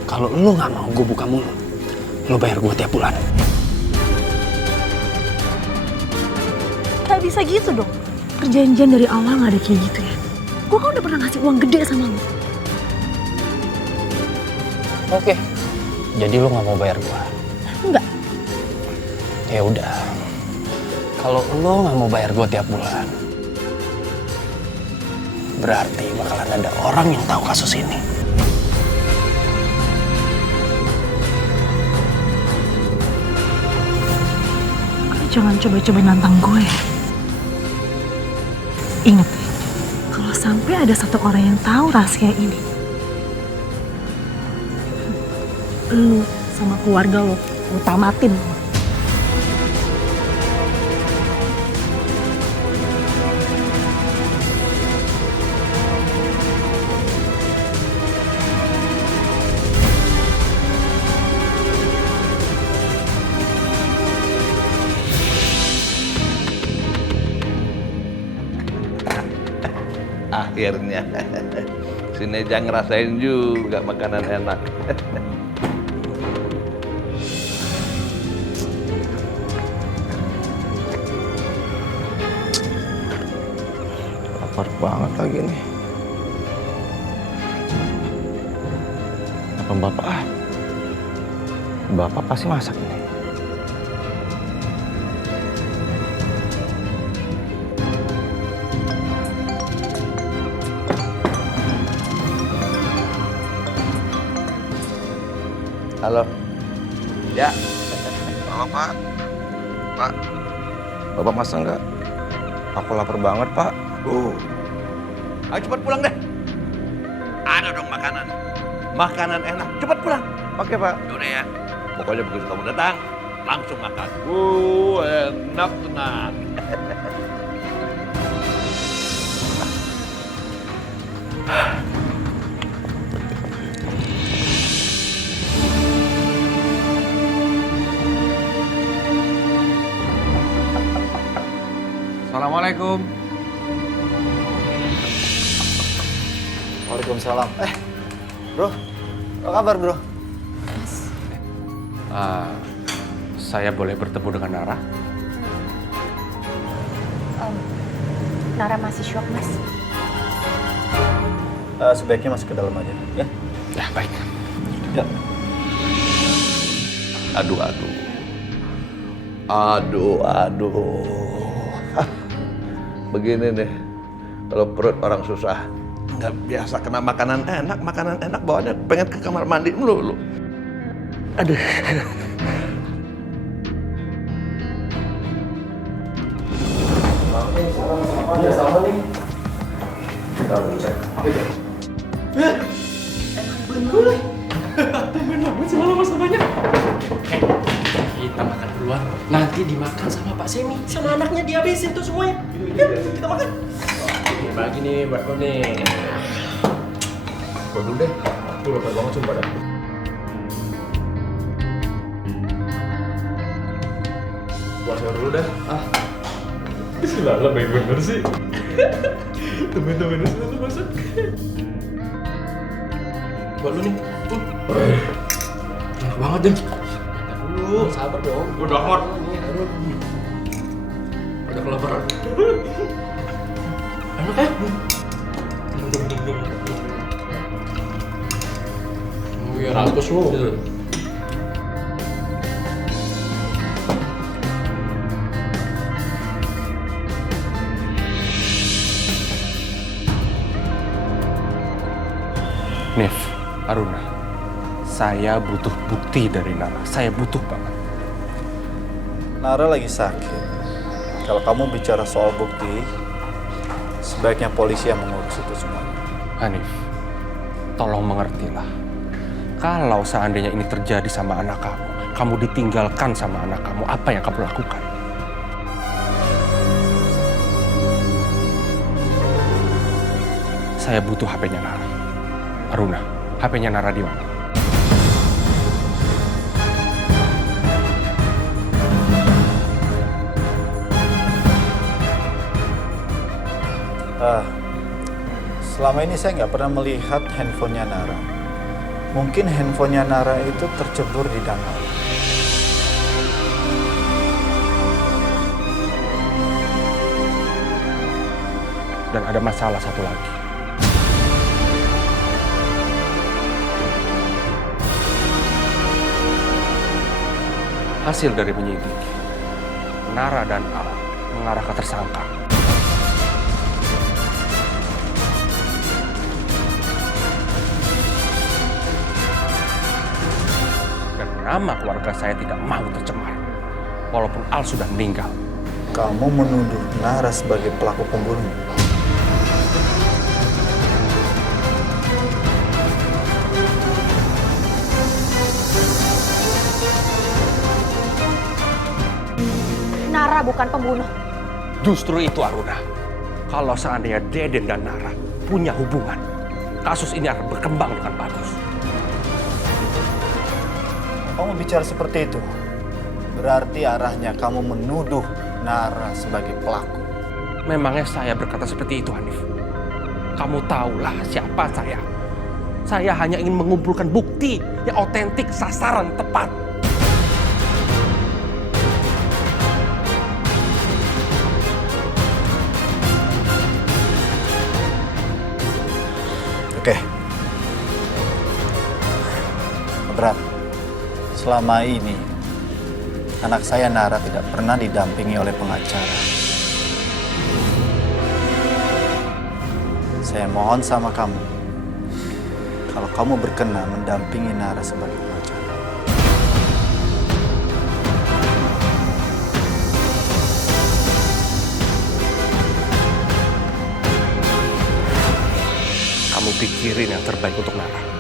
Kalau lo nggak mau gue buka mulut, lo bayar gue tiap bulan. Gak bisa gitu dong. Perjanjian dari awal gak ada kayak gitu ya. Gue kan udah pernah ngasih uang gede sama lo. Oke. Jadi lo nggak mau bayar gue? Enggak. Ya udah. Kalau lo nggak mau bayar gue tiap bulan, berarti bakalan ada orang yang tahu kasus ini. Lo jangan coba-coba nantang gue. Ingat, kalau sampai ada satu orang yang tahu rahasia ini, lu sama keluarga lo tamatin. Akhirnya si Neja ngerasain juga makanan enak. Lapar banget lagi nih. Apa bapak? Bapak pasti masak nih. Halo. Ya. Halo Pak. Pak. Bapak masak nggak? Aku lapar banget Pak. Ayo cepat pulang deh. Ada dong makanan. Makanan enak. Cepat pulang. Oke Pak. Udah ya. Pokoknya begitu kamu datang, langsung makan. Enak tenang. Assalamualaikum. Waalaikumsalam. Bro, apa kabar bro? Saya boleh bertemu dengan Nara? Nara masih shock, Mas. Sebaiknya masuk ke dalam aja, ya? Ya, baik. Ya. Aduh. Begini nih, kalau perut orang susah, nggak biasa kena makanan enak bawaannya pengen ke kamar mandi melulu. Aduh. Ya, sama nih. Bener. Tumben banget semalam masalahnya. Kita makan duluan, nanti dimakan sama Pak Semi, sama anaknya dihabisin tuh semuanya. Yuk, kita makan. Ini bagi nih buat lo nih. Gua dulu deh, aku lapar banget sumpah dah. Buat saya dulu deh. Bismillah, baik bener sih. Temen-temennya selalu masak. Buat lu nih. Enak banget deh. Dulu, sabar dong. Udah amat. Udah kelaparan. Enak ya? Iya, ratus lu. Nif, Aruna, saya butuh bukti dari Nara. Saya butuh banget. Nara lagi sakit. Kalau kamu bicara soal bukti, sebaiknya polisi yang mengurus itu semua. Hanif, tolong mengertilah. Kalau seandainya ini terjadi sama anak kamu ditinggalkan sama anak kamu, apa yang kamu lakukan? Saya butuh HP-nya Nara. Aruna, HP-nya Nara di mana? Selama ini saya nggak pernah melihat handphonenya Nara. Mungkin handphonenya Nara itu tercebur di danau. Dan ada masalah satu lagi. Hasil dari penyidik, Nara dan Al mengarah ke tersangka. Dan nama keluarga saya tidak mau tercemar, walaupun Al sudah meninggal. Kamu menuduh Nara sebagai pelaku pembunuh. Nara bukan pembunuh. Justru itu Aruna. Kalau seandainya Deden dan Nara punya hubungan, kasus ini akan berkembang dengan bagus. Kamu bicara seperti itu, berarti arahnya kamu menuduh Nara sebagai pelaku. Memangnya saya berkata seperti itu, Hanif? Kamu tahulah siapa saya. Saya hanya ingin mengumpulkan bukti yang otentik, sasaran tepat. Oke. Berat. Selama ini, anak saya Nara tidak pernah didampingi oleh pengacara. Saya mohon sama kamu, kalau kamu berkenan mendampingi Nara sebagai pengacara. Kamu pikirin yang terbaik untuk Nara.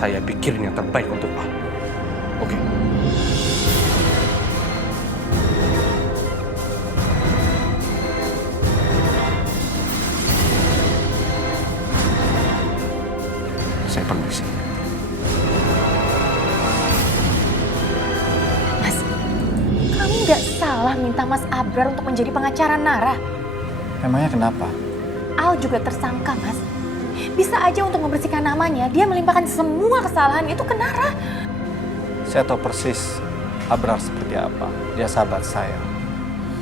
Saya pikirin yang terbaik untuk Al. Oke? Saya permisi. Mas, kamu nggak salah adalah minta Mas Abrar untuk menjadi pengacara Nara. Emangnya kenapa? Al juga tersangka, Mas. Bisa aja untuk membersihkan namanya, dia melimpahkan semua kesalahan itu ke Nara. Saya tahu persis Abrar seperti apa. Dia sahabat saya.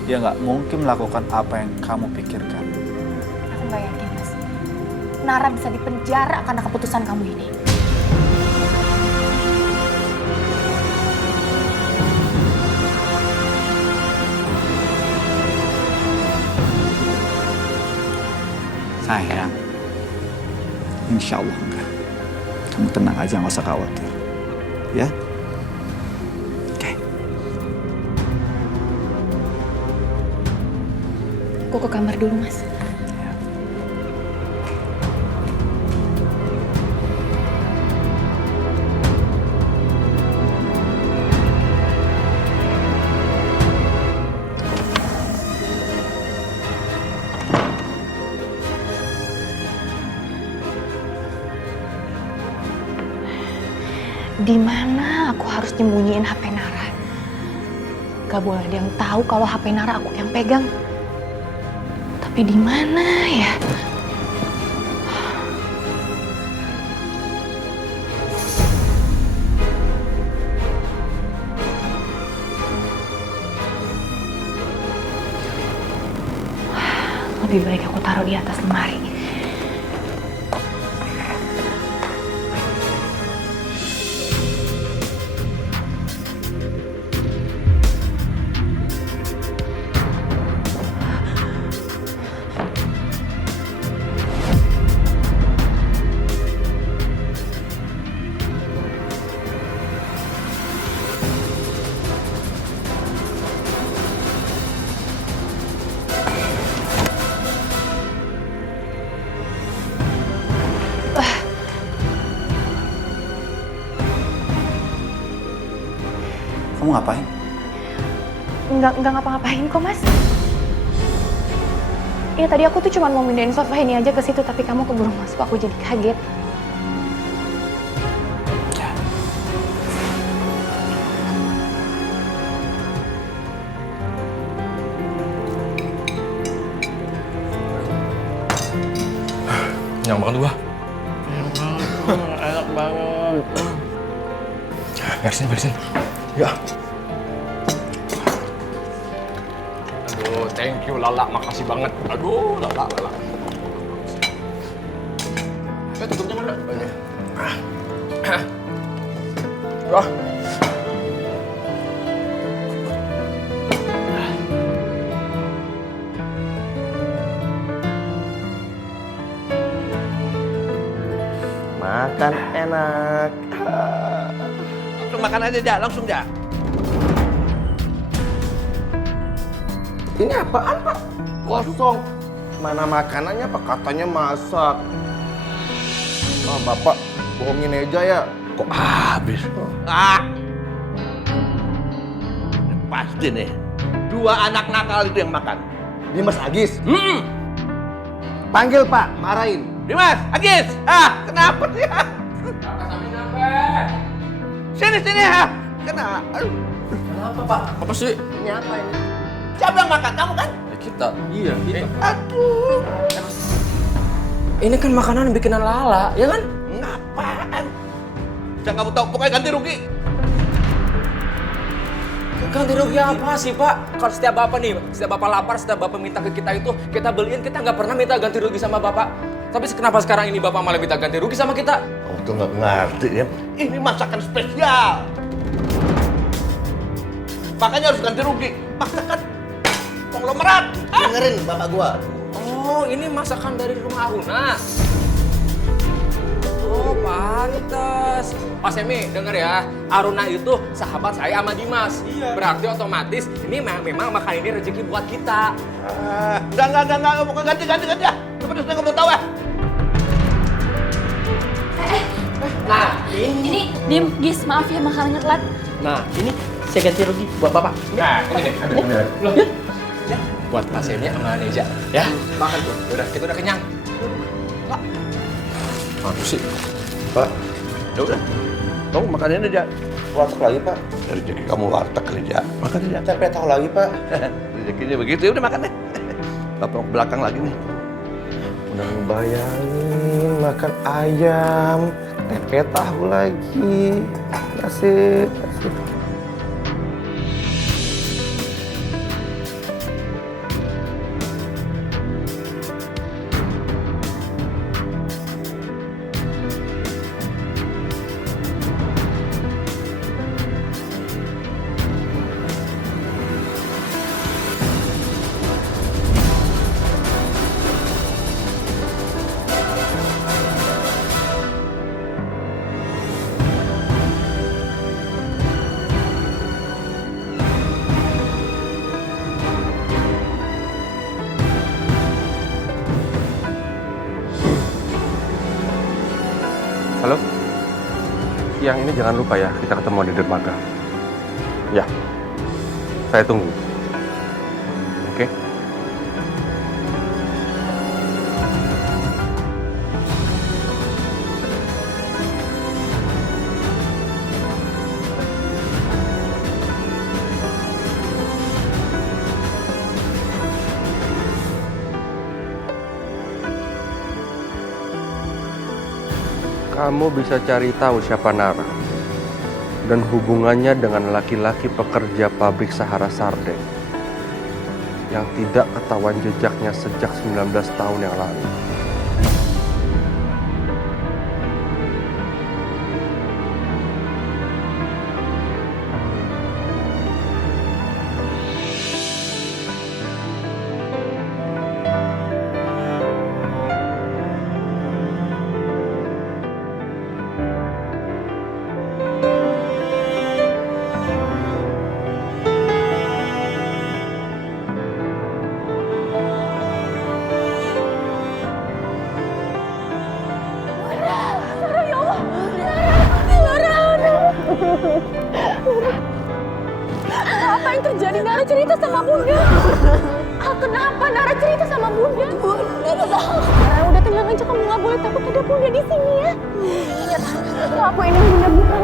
Dia nggak mungkin melakukan apa yang kamu pikirkan. Aku nggak yakin, Mas. Nara bisa dipenjara karena keputusan kamu ini. Sayang, insya Allah enggak. Kamu tenang aja, nggak usah khawatir. Ya? Oke. Aku ke kamar dulu, Mas. Di mana aku harus nyembunyiin HP Nara? Gak boleh ada yang tahu kalau HP Nara aku yang pegang. Tapi di mana ya? Lebih baik aku taruh di atas lemari. Kamu ngapain? Nggak ngapa-ngapain kok, Mas. Iya, tadi aku tuh cuma mau mindahin sofa ini aja ke situ, tapi kamu keburu masuk, aku jadi kaget. Yang makan dua. Enak banget. Bersin. Ya. Aduh, thank you Lala, makasih banget. Aduh, Lala. Tutupnya mana? Wah. Makan enak. Langsung makan aja, Ja. Langsung, Ja. Ini apaan, Pak? Kosong. Mana makanannya, Pak? Katanya masak. Oh, Bapak bohongin aja ya. Kok habis? Ah! Pasti nih. 2 anak nakal itu yang makan. Dimas Agis. Panggil, Pak. Marahin. Dimas, Agis! Ah, kenapa sih? Sini, ha! Kenapa? Kenapa, Pak? Apa sih? Ini apa ini? Siapa yang makan? Kamu kan? Kita. Iya, kita. Aduh. Ini kan makanan bikinan Lala, ya kan? Ngapaan? Jangan kamu tahu, pokoknya ganti rugi. Ganti rugi apa sih, Pak? Kalau setiap Bapak lapar, setiap Bapak minta ke kita itu, kita beliin, kita nggak pernah minta ganti rugi sama Bapak. Tapi kenapa sekarang ini Bapak malah minta ganti rugi sama kita? Kamu tuh nggak ngerti ya. Ini masakan spesial. Makanya harus ganti rugi. Masakan konglomerat. Dengerin Bapak gua. Oh, ini masakan dari rumah Aruna. Oh, pantas. Pak Semi, denger ya. Aruna itu sahabat saya sama Dimas. Iya. Berarti otomatis ini memang makan ini rezeki buat kita. Enggak. Pokoknya ganti ya. Seperti saya nggak mau tahu ya. Nah, ini Gis, maaf ya makanannya telat. Nah, ini saya ganti rugi buat Bapak. Nah, ini deh. Ambil. Buat Pak Semi sama Neja. Ya, makan tuh. Udah, kita udah kenyang. Apa sih? Pak, ya udah. Kamu makan ini aja. warteg lagi, Pak. Rezeki kamu warteg kerja. Makan aja. Tempe tahu lagi, Pak. Rezekinya begitu, ya udah makan deh. Bapak mau ke belakang lagi nih. Udah ngebayangin makan ayam, tempe tahu lagi. Asik. Halo? Yang ini jangan lupa ya, kita ketemu di dermaga. Ya, saya tunggu. Oke? Kamu bisa cari tahu siapa Nara dan hubungannya dengan laki-laki pekerja pabrik Sahara Sarden yang tidak ketahuan jejaknya sejak 19 tahun yang lalu. Apa yang terjadi? Nara cerita sama Bunda. Kenapa Nara cerita sama Bunda? Nara udah tenang aja, kamu nggak boleh takut, ada Bunda di sini ya. Aku ini Bunda bukan.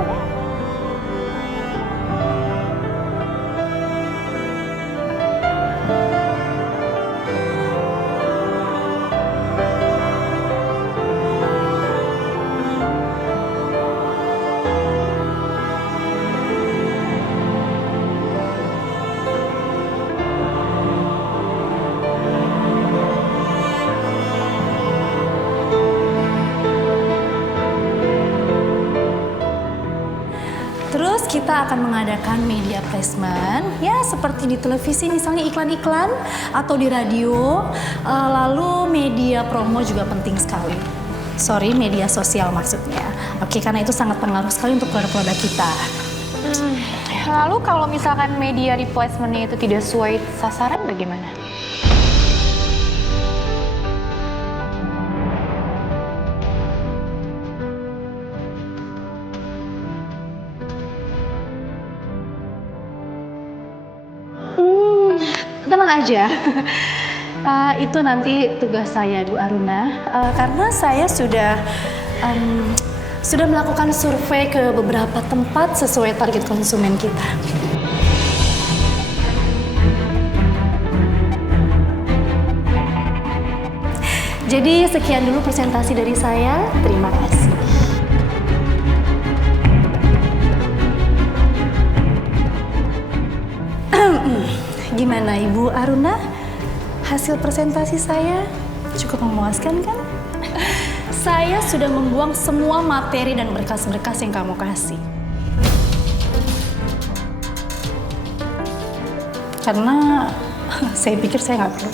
Terus kita akan mengadakan media placement, ya seperti di televisi misalnya iklan-iklan atau di radio. Lalu media promo juga penting sekali. Sorry, media sosial maksudnya. Oke, karena itu sangat pengaruh sekali untuk produk-produk kita. Lalu kalau misalkan media replacement-nya itu tidak sesuai sasaran, bagaimana? Tenang aja, itu nanti tugas saya, Bu Aruna, karena saya sudah melakukan survei ke beberapa tempat sesuai target konsumen kita. Jadi sekian dulu presentasi dari saya, terima kasih. Gimana Ibu Aruna? Hasil presentasi saya cukup memuaskan kan? Saya sudah membuang semua materi dan berkas-berkas yang kamu kasih. Karena saya pikir saya nggak perlu.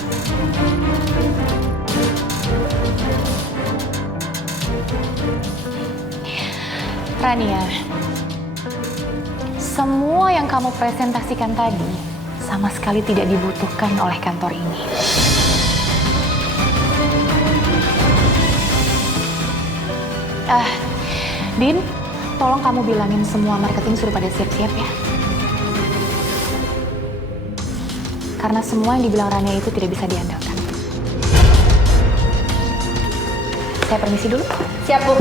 Rania, semua yang kamu presentasikan tadi sama sekali tidak dibutuhkan oleh kantor ini. Din, tolong kamu bilangin semua marketing suruh pada siap-siap ya. Karena semua yang dibilang Rania itu tidak bisa diandalkan. Saya permisi dulu. Siap, Bu.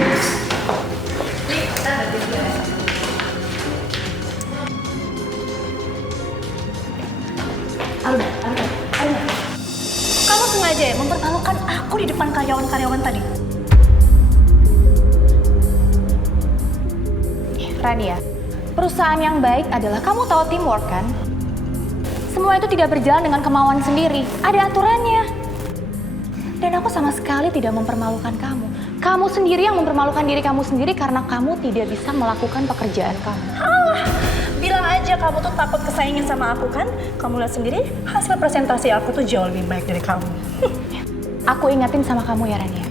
Aruna. Kamu sengaja ya mempermalukan aku di depan karyawan-karyawan tadi? Rania, perusahaan yang baik adalah kamu tahu teamwork kan? Semua itu tidak berjalan dengan kemauan sendiri, ada aturannya. Dan aku sama sekali tidak mempermalukan kamu. Kamu sendiri yang mempermalukan diri kamu sendiri karena kamu tidak bisa melakukan pekerjaan kamu. Bilang aja kamu tuh takut kesaingin sama aku kan? Kamu lihat sendiri, hasil presentasi aku tuh jauh lebih baik dari kamu. Aku ingatin sama kamu ya Rania.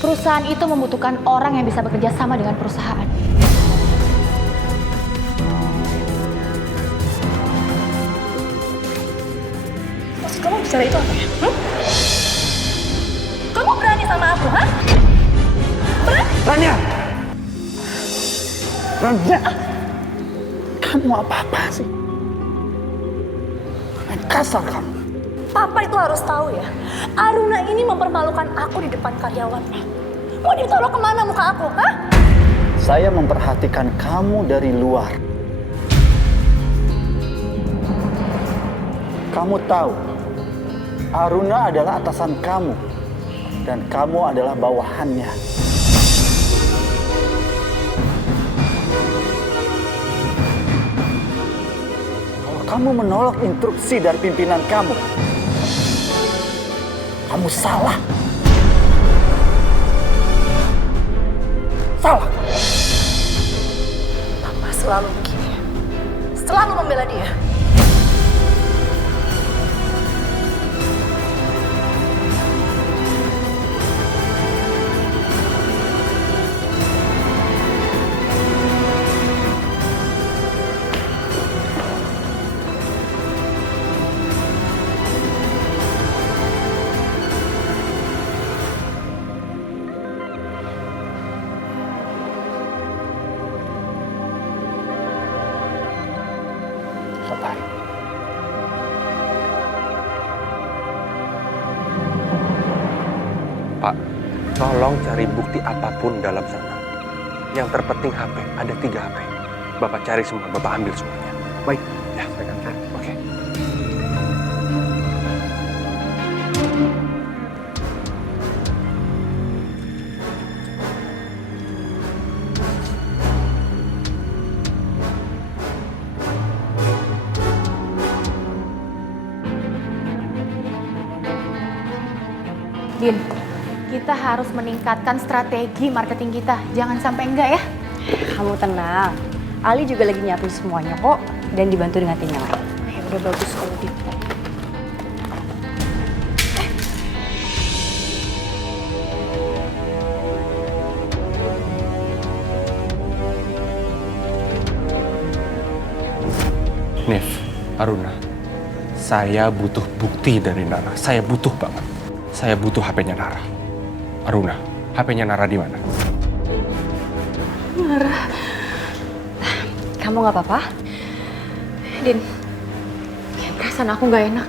Perusahaan itu membutuhkan orang yang bisa bekerja sama dengan perusahaan. Maksud kamu bicara itu apa ya? Kamu berani sama aku, ha? Berani? Rania! Rania! Kamu apa-apa sih? Main kasar kamu. Papa itu harus tahu ya, Aruna ini mempermalukan aku di depan karyawan. Mau ditaruh kemana muka aku, ha? Saya memperhatikan kamu dari luar. Kamu tahu, Aruna adalah atasan kamu. Dan kamu adalah bawahannya. Kalau kamu menolak instruksi dari pimpinan kamu, kamu salah. Salah. Papa selalu begini. Selalu membela dia. Pak, tolong cari bukti apapun dalam sana. Yang terpenting HP, ada 3 HP. Bapak cari semua, Bapak ambil semuanya. Baik. Ya, saya akan cari. Oke. Din, kita harus meningkatkan strategi marketing kita. Jangan sampai enggak ya. Kamu tenang. Ali juga lagi nyiapin semuanya kok. Dan dibantu dengan tim yang lain. Ya udah bagus kalau gitu. Nif, Aruna, saya butuh bukti dari Nara. Saya butuh banget. Saya butuh HP-nya Nara. Aruna, HP-nya Nara di mana? Nara. Kamu gak apa-apa? Din, perasaan aku gak enak.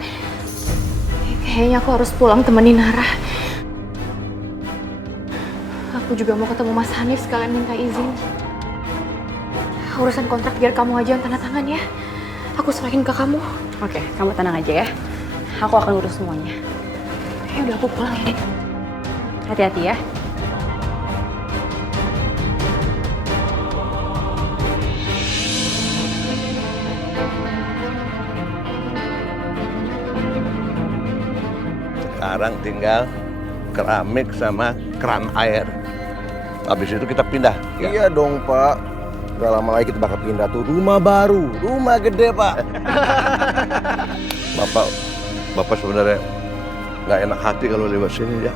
Kayaknya aku harus pulang temenin Nara. Aku juga mau ketemu Mas Hanif sekalian minta izin. Urusan kontrak biar kamu aja yang tanda tangan ya. Aku serahin ke kamu. Oke, kamu tenang aja ya. Aku akan urus semuanya. Ya udah, aku pulang ya. Hati-hati ya. Sekarang tinggal keramik sama keran air. Habis itu kita pindah. Ya? Iya dong Pak. Gak lama lagi kita bakal pindah tuh rumah baru. Rumah gede Pak. Bapak sebenarnya nggak enak hati kalau lewat sini ya.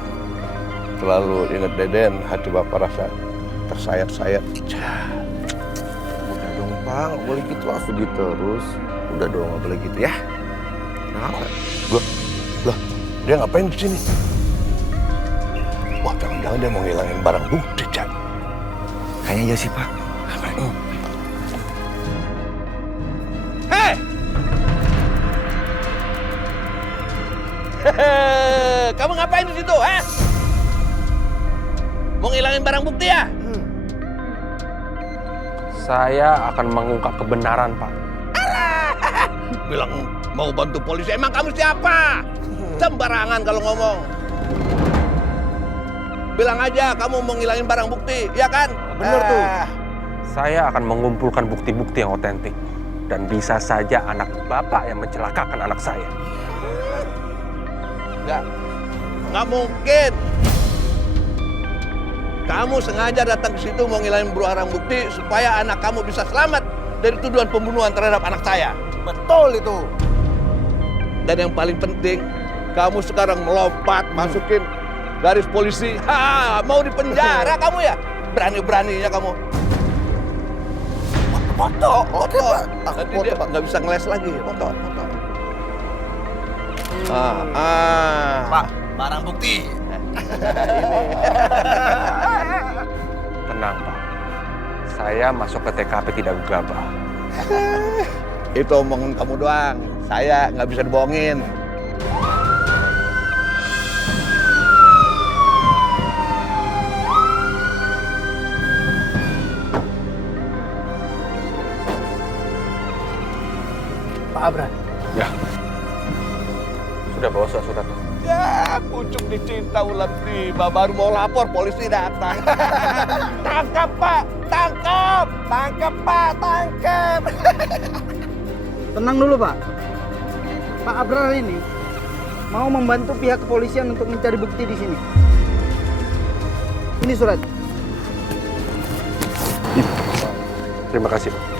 Terlalu inget Deden, hati Bapak rasa tersayat-sayat. Udah dong Pak, nggak boleh gitu, harus sedih terus. Udah dong, nggak boleh gitu ya. Kenapa? Loh, dia ngapain di sini? Wah, jangan-jangan dia mau ngilangin barang bukti, Cak. Kayaknya iya sih Pak. Hei! Kamu ngapain di situ, ha? Mau ngilangin barang bukti ya? Saya akan mengungkap kebenaran, Pak. bilang mau bantu polisi. Emang kamu siapa? Sembarangan kalau ngomong. Bilang aja kamu mau ngilangin barang bukti, ya kan? Bener tuh. Saya akan mengumpulkan bukti-bukti yang otentik. Dan bisa saja anak bapak yang mencelakakan anak saya. Nggak mungkin. Kamu sengaja datang ke situ mau ngilangin barang bukti supaya anak kamu bisa selamat dari tuduhan pembunuhan terhadap anak saya. Betul itu. Dan yang paling penting, kamu sekarang melompat masukin garis polisi. Mau dipenjara kamu ya? Berani-beraninya kamu. Foto. Nanti dia nggak bisa ngeles lagi. Foto. Pak, barang bukti. Tenang, Pak. Saya masuk ke TKP tidak gegabah. Itu omongan kamu doang. Saya nggak bisa dibohongin. Pak Abra. Ya. Sudah bawa surat-surat. Ya, pucuk dicinta ulat tiba. Baru mau lapor, polisi datang. Tangkap, Pak! Tangkap! Tangkap, Pak! Tangkap! Tenang dulu, Pak. Pak Abrar ini mau membantu pihak kepolisian untuk mencari bukti di sini. Ini surat. Terima kasih, Pak.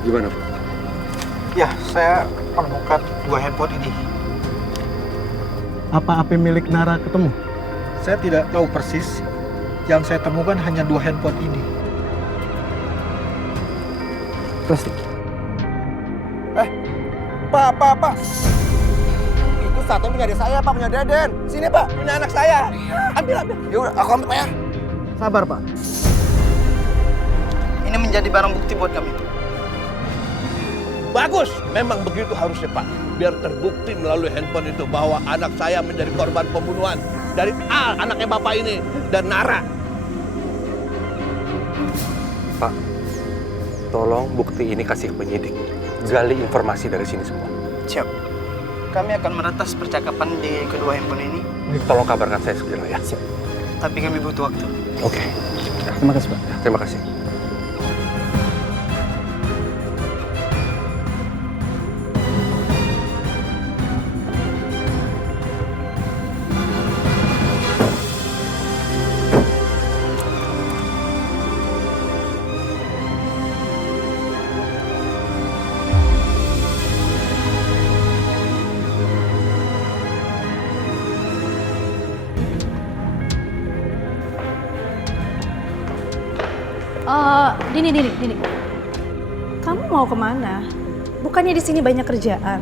Gimana, Pak? Ya, saya menemukan 2 handphone ini. Apa HP milik Nara ketemu? Saya tidak tahu persis. Yang saya temukan hanya 2 handphone ini. Plastik. Pak. Itu satu punya adik saya, Pak, punya Deden. Sini, Pak, punya anak saya. Ambil. Ya udah, aku ambil, Pak ya. Sabar, Pak. Ini menjadi barang bukti buat kami. Bagus, memang begitu harusnya, Pak. Biar terbukti melalui handphone itu bahwa anak saya menjadi korban pembunuhan dari Al, anaknya Bapak ini, dan Nara. Pak, tolong bukti ini kasih penyidik. Gali informasi dari sini semua. Siap. Kami akan meretas percakapan di kedua handphone ini. Tolong kabarkan saya segera ya. Siap. Tapi kami butuh waktu. Oke. Terima kasih, Pak. Terima kasih. Dini. Kamu mau kemana? Bukannya di sini banyak kerjaan?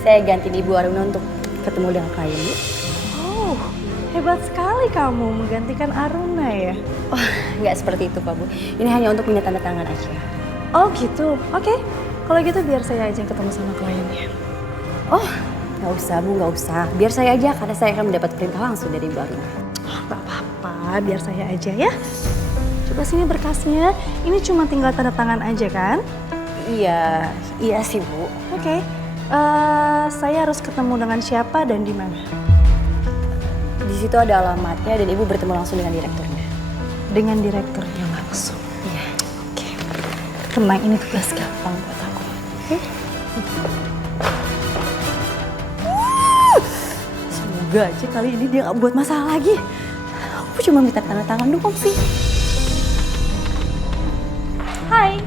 Saya gantiin Ibu Aruna untuk ketemu dengan klien, Bu. Oh, hebat sekali kamu menggantikan Aruna ya? Oh, nggak seperti itu, Pak, Bu. Ini hanya untuk minta tanda tangan aja. Oh gitu, oke. Kalau gitu biar saya aja yang ketemu sama kliennya. Oh, nggak usah, Bu, nggak usah. Biar saya aja, karena saya akan mendapat perintah langsung dari Ibu Aruna. Nggak apa-apa, biar saya aja ya. Coba sini berkasnya, ini cuma tinggal tanda tangan aja kan? Iya sih, Bu. Oke. Saya harus ketemu dengan siapa dan di mana? Di situ ada alamatnya dan Ibu bertemu langsung dengan direkturnya. Dengan direkturnya langsung? Iya. Oke. Tenang, ini tugas gampang buat aku. Oke? Semoga aja kali ini dia nggak buat masalah lagi. Aku cuma minta tanda tangan doang sih. Hai.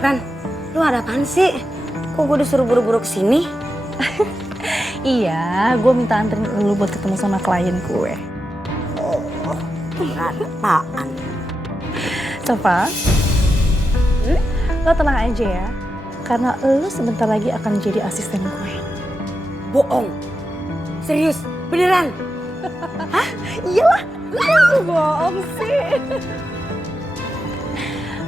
Ran, lu ada apaan sih? Kok gue disuruh buru-buru kesini? Iya, gue minta anterin lu buat ketemu sama klien gue. Oh, apaan? Coba, lo tenang aja ya. Karena lo sebentar lagi akan jadi asisten gue. Bohong? Serius? Beneran? Hah? Iyalah, gue bohong sih.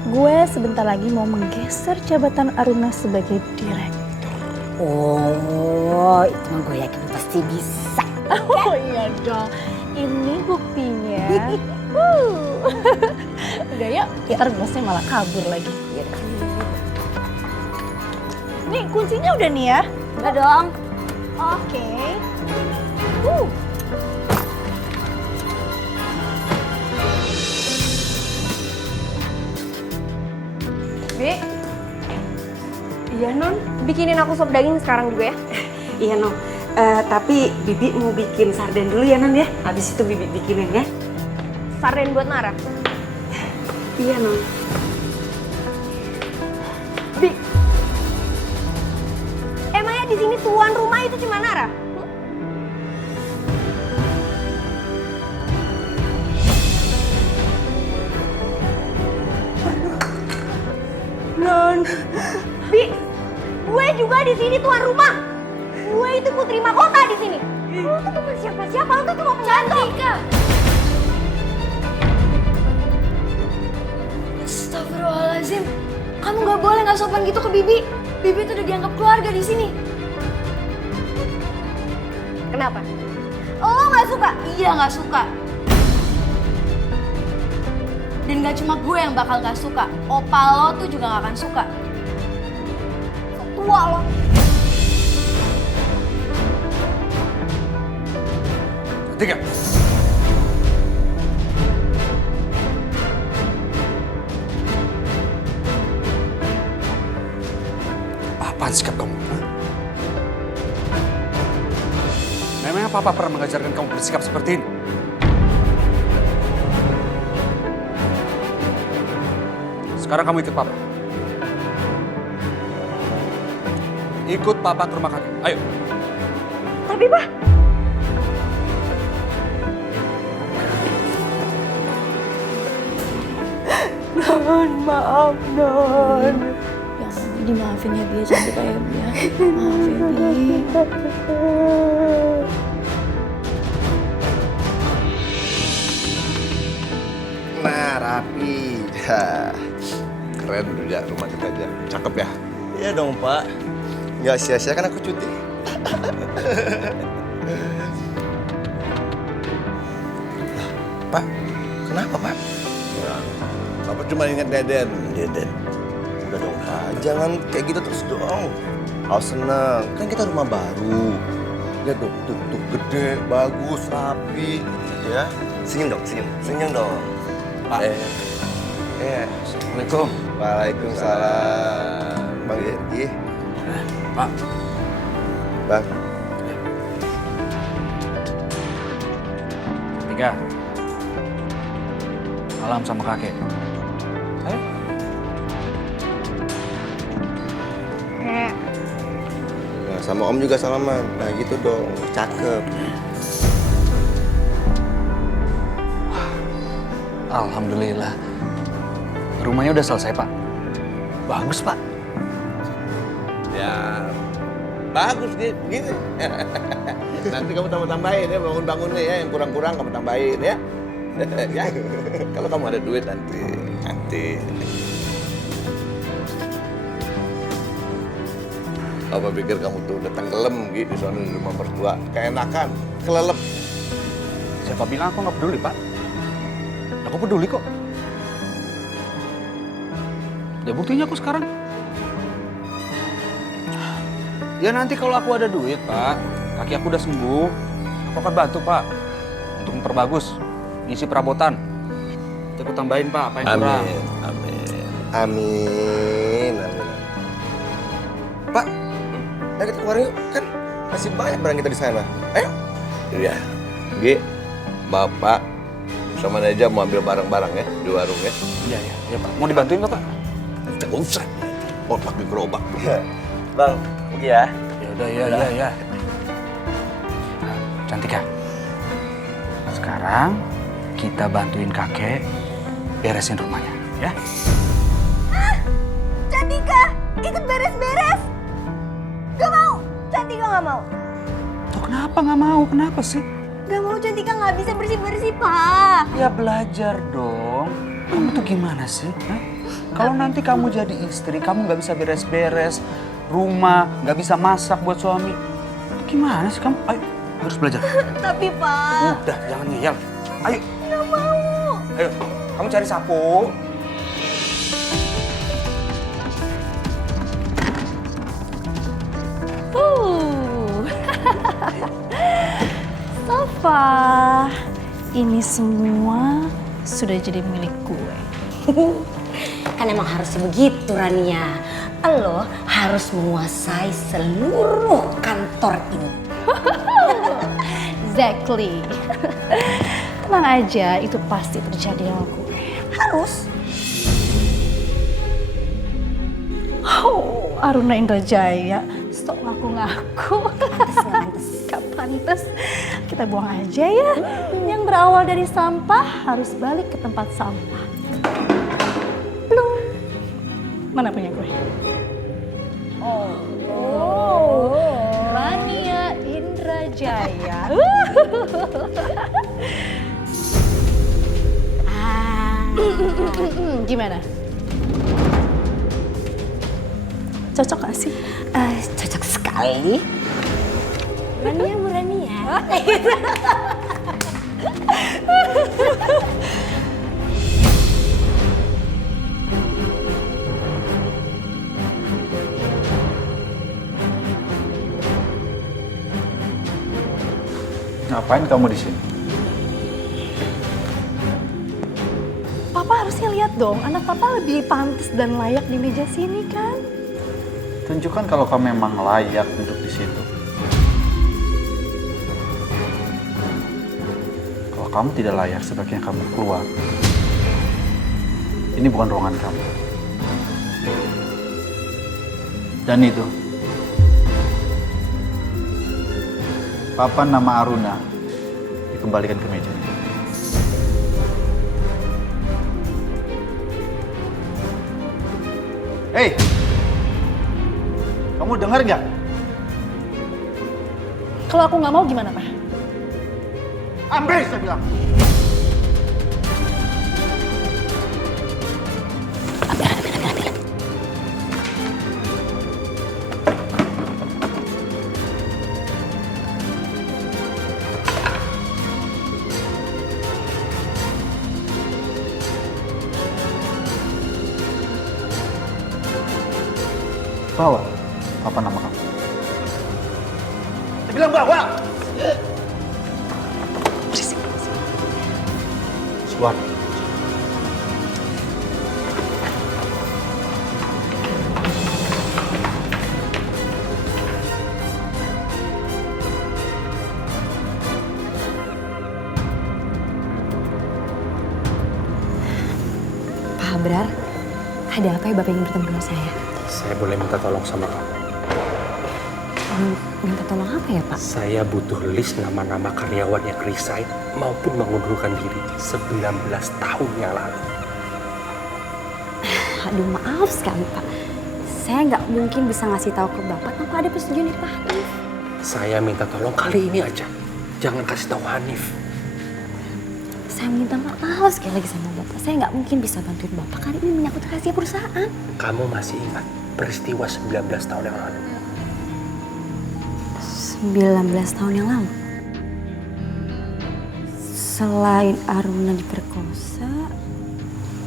gue sebentar lagi mau menggeser jabatan Aruna sebagai direktur. Oh, itu mah gue yakin pasti bisa. Oh iya dong, ini buktinya. Udah yuk, ntar bosnya malah kabur lagi. Nih kuncinya udah nih ya? Udah dong. Oke. Bi. Iya Non, bikinin aku sop daging sekarang juga ya. Iya Non, tapi Bibi mau bikin sarden dulu ya Non ya. Habis itu Bibi bikinin ya. Sarden buat Nara. Iya Non. Bi. Emangnya di sini tuan rumah itu cuma Nara? Non. Bi, gue juga di sini tuan rumah. Gue itu putri mahkota di sini. Lu tuh bukan siapa-siapa, lu tuh cuma pembantu. Astagfirullahaladzim, kamu nggak boleh nggak sopan gitu ke Bibi. Bibi tuh udah dianggap keluarga di sini. Kenapa? Oh, nggak suka? Iya nggak suka. Dan gak cuma gue yang bakal gak suka, opa lo tuh juga gak akan suka. Tua lo. Tiga. Apaan sikap kamu? Memangnya Papa pernah mengajarkan kamu bersikap seperti ini? Sekarang kamu ikut Papa. Ikut Papa ke rumah kakek. Ayo. Tapi Pak. Non, maaf Non. Ya dimaafin ya Bi, cantik kayak Bi ya. Maaf ya Bi. Nah, rapi. Keren ya rumah kita aja. Cakep ya? Iya dong Pak. Nggak sia-sia kan aku cuti. Pak, kenapa Pak? Nah, Papa cuma ingat Deden. Deden. Udah dong Pak, jangan kayak gitu terus dong. Harus seneng, kan kita rumah baru. Lihat dong, tuh gede, bagus, rapi. Ya, senyum dong, senyum dong. Pak. Assalamualaikum. Waalaikumsalam. Bang Ye. Pak. Bang. Tiga. Salam sama kakek. Ayo. Nah, sama Om juga salaman. Nah gitu dong, cakep. Alhamdulillah. Rumahnya udah selesai, Pak. Bagus, Pak. Ya, bagus gini. Nanti kamu tambah-tambahin ya, bangun-bangunnya ya, yang kurang-kurang kamu tambahin ya. Ya, kalau kamu ada duit nanti. Apa pikir kamu tuh udah tenggelam gitu di sana di rumah mertua, keenakan, kelelep. Siapa bilang aku nggak peduli, Pak? Aku peduli kok. Ya buktinya aku sekarang. Ya nanti kalau aku ada duit, Pak, kaki aku udah sembuh, aku akan bantu, Pak, untuk memperbagus isi perabotan. Nanti aku tambahin, Pak, apa yang kurang. Amin. Pak, ayo kita keluar yuk, kan masih banyak barang kita di sana. Ayo. Iya, Gi, Bapak sama Neja mau ambil barang-barang ya di warung ya. Iya, Pak. Mau dibantuin nggak, Pak? Tidak usah. Oh, pakai gerobak. Bang, pergi ya. Ya udah, iya. Nah, Cantika. Sekarang kita bantuin kakek beresin rumahnya, ya? Cantika, ikut beres-beres. Gak mau, Cantika gak mau. Tuh kenapa nggak mau? Kenapa sih? Gak mau, Cantika gak bisa bersih-bersih, Pak. Ya belajar dong. Kamu tuh gimana sih? Hah? Kalau nanti kamu jadi istri, kamu nggak bisa beres-beres rumah, nggak bisa masak buat suami. Gimana sih kamu? Ayo, harus belajar. Tapi Pak. Udah, jangan ngeyel. Ayo. Nggak mau. Ayo, kamu cari sapu. Safa, ini semua sudah jadi milik gue. Kan emang harus begitu Rania. Lo harus menguasai seluruh kantor ini. Exactly. Tenang aja, itu pasti terjadi sama gue. Harus. Oh, Aruna Indrajaya, stop ngaku-ngaku. Gak pantas. Kita buang aja ya. Yang berawal dari sampah harus balik ke tempat sampah. Belum. Mana punya gue? Oh, Rania Indrajaya. Gimana? Cocok gak sih? Cocok sekali. Rania Bu Rania. Ngapain kamu di sini? Papa harusnya lihat dong, anak papa lebih pantas dan layak di meja sini kan? Tunjukkan kalau kamu memang layak duduk di situ. Kalau kamu tidak layak, sebaiknya kamu keluar. Ini bukan ruangan kamu. Dan itu, papan nama Aruna dikembalikan ke meja. Hei! Kamu dengar nggak? Kalau aku nggak mau gimana, Pak? Ambil, saya bilang. Bawa apa nama kamu? Saya bilang bawa. Keluar. Pak Abrar, ada apa ya Bapak ingin bertemu dengan saya? Saya boleh minta tolong sama kamu? Minta tolong apa ya Pak? Saya butuh list nama-nama karyawan yang resign maupun mengundurkan diri 19 tahun yang lalu. Aduh maaf sekali Pak. Saya nggak mungkin bisa ngasih tahu ke Bapak tanpa ada persetujuan dari Pak Hanif. Saya minta tolong kali ini aja. Jangan kasih tahu Hanif. Saya minta maaf sekali lagi sama Bapak. Saya nggak mungkin bisa bantuin Bapak kali ini menyangkut rahasia perusahaan. Kamu masih ingat peristiwa 19 tahun yang lalu? 19 tahun yang lalu? Selain Aruna diperkosa,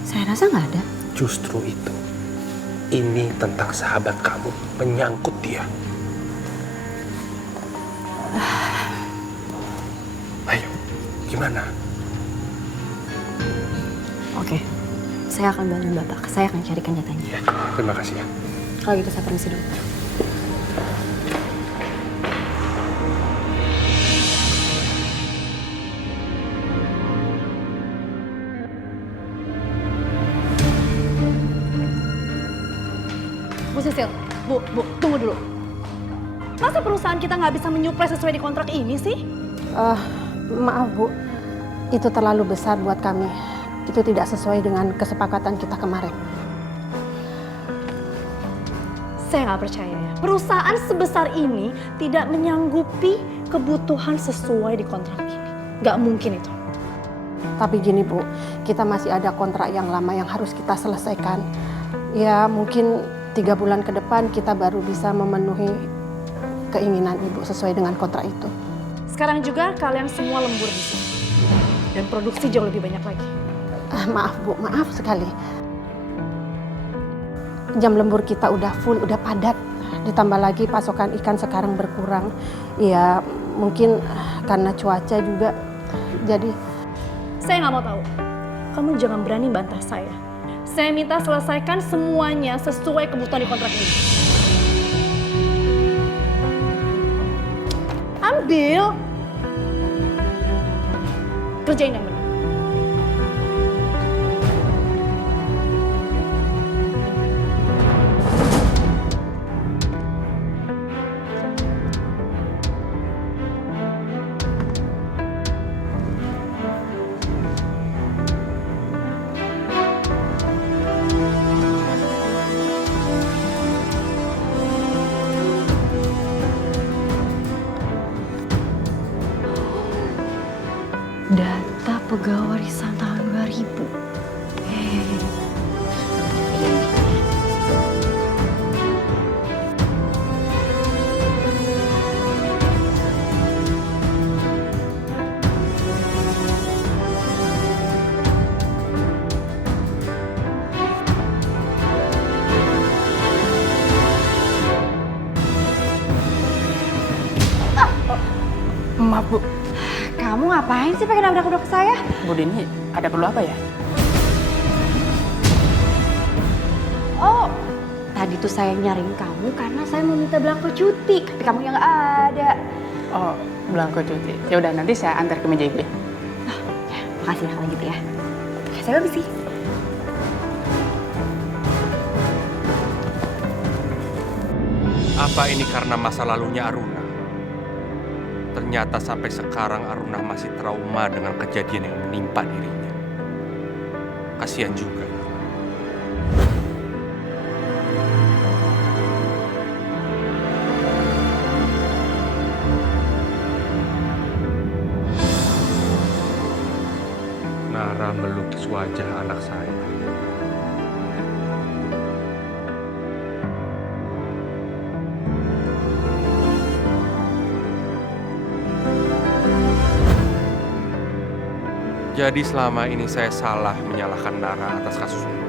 saya rasa nggak ada. Justru itu. Ini tentang sahabat kamu, menyangkut dia. Ayo, gimana? Oke, saya akan bantu Bapak. Saya akan carikan datanya. Ya, terima kasih ya. Kalau gitu saya permisi dulu. Bu Sisil, Bu, tunggu dulu. Masa perusahaan kita nggak bisa menyuplai sesuai di kontrak ini sih? Maaf Bu, itu terlalu besar buat kami. Itu tidak sesuai dengan kesepakatan kita kemarin. Saya nggak percaya ya. Perusahaan sebesar ini tidak menyanggupi kebutuhan sesuai di kontrak ini. Nggak mungkin itu. Tapi gini Bu, kita masih ada kontrak yang lama yang harus kita selesaikan. Ya mungkin 3 bulan ke depan kita baru bisa memenuhi keinginan Ibu sesuai dengan kontrak itu. Sekarang juga kalian semua lembur di sini. Dan produksi jauh lebih banyak lagi. Maaf Bu, maaf sekali. Jam lembur kita udah full, udah padat. Ditambah lagi pasokan ikan sekarang berkurang. Ya mungkin karena cuaca juga. Jadi saya nggak mau tahu. Kamu jangan berani bantah saya. Saya minta selesaikan semuanya sesuai kebutuhan di kontrak ini. Ambil. Kerjain yang benar. Data pegawai warisan tahun 2000. Maaf Bu. Kamu ngapain sih pakai nabrak-nabrak saya? Bu Dini, ada perlu apa ya? Oh, tadi tuh saya nyariin kamu karena saya mau minta belangko cuti. Tapi kamu yang nggak ada. Oh, belangko cuti. Ya udah, nanti saya antar ke meja Ibu. Makasih ya kalau gitu ya. Saya permisi. Apa ini karena masa lalunya Aruna? Ternyata sampai sekarang Aruna masih trauma dengan kejadian yang menimpa dirinya. Kasihan juga. Nara melukis wajah anak saya. Jadi selama ini saya salah menyalahkan Nara atas kasus ini.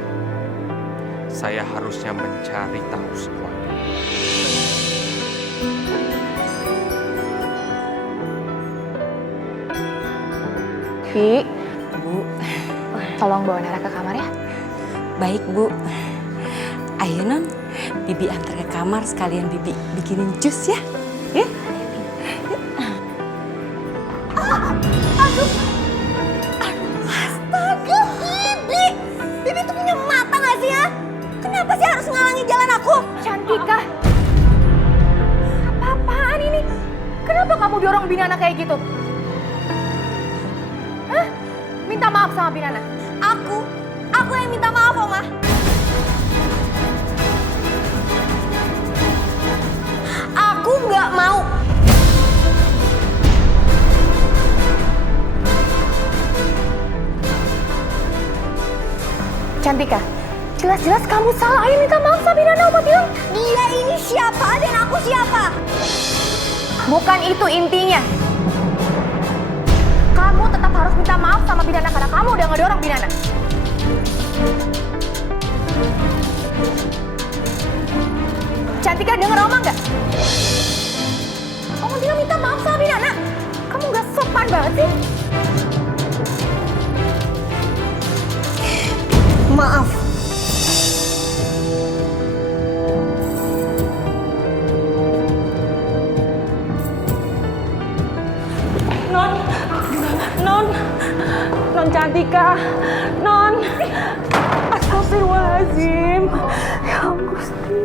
Saya harusnya mencari tahu semuanya. Bi, Bu, tolong bawa Nara ke kamar ya. Baik Bu. Ayo Non, Bibi antar ke kamar sekalian Bibi bikinin jus ya. Ya? Aduh, astaga Bibi. Bibi tuh punya mata gak sih ya? Kenapa sih harus ngalangi jalan aku? Cantika. Apa-apaan ini? Kenapa kamu dorong Binana kayak gitu? Hah? Minta maaf sama Binana? Aku yang minta maaf Oma. Aku nggak mau. Cantika, jelas-jelas kamu salah. Ayo minta maaf sama Binana, Oma bilang. Dia ini siapa dan aku siapa? Bukan itu intinya. Kamu tetap harus minta maaf sama Binana karena kamu udah ngedorong Binana. Cantika, denger Oma nggak? Oma bilang minta maaf sama Binana. Kamu nggak sopan banget sih. Maaf. Non Cantika, Non. Astagfirullahaladzim. Ya Gusti.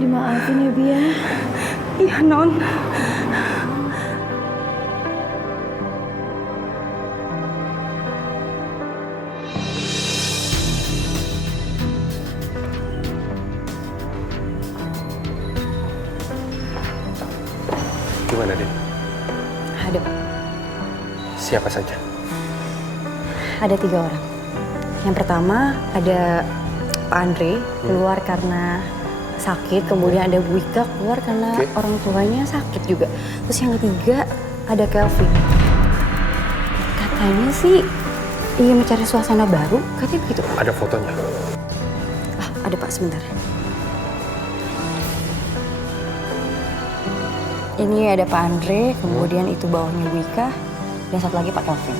Dimaafin ya Bia. Iya Non. Gimana, Din? Ada Pak. Siapa saja? ada 3 orang. Yang pertama ada Pak Andre keluar karena sakit, kemudian ada Bu Ika keluar karena orang tuanya sakit juga. Terus yang ketiga ada Kelvin. Katanya sih ingin mencari suasana baru, katanya begitu. Ada fotonya? Ada Pak, sebentar. Ini ada Pak Andre, kemudian itu bawahnya Bu Ika, dan satu lagi Pak Kelvin.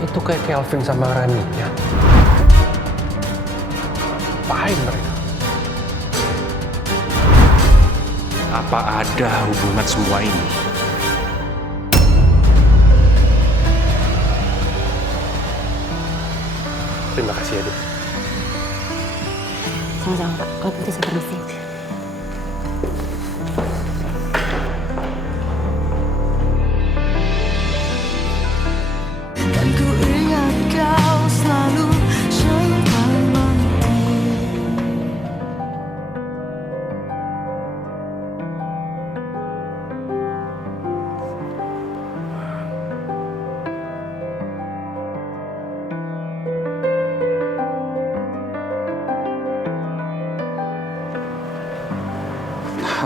Itu kayak Kelvin sama Raninya. Apain mereka? Apa ada hubungan semua ini? Terima kasih ya, Dik. Sama-sama Pak, kalau gitu saya permisi. Dan ku ingat kau selalu sampai mati.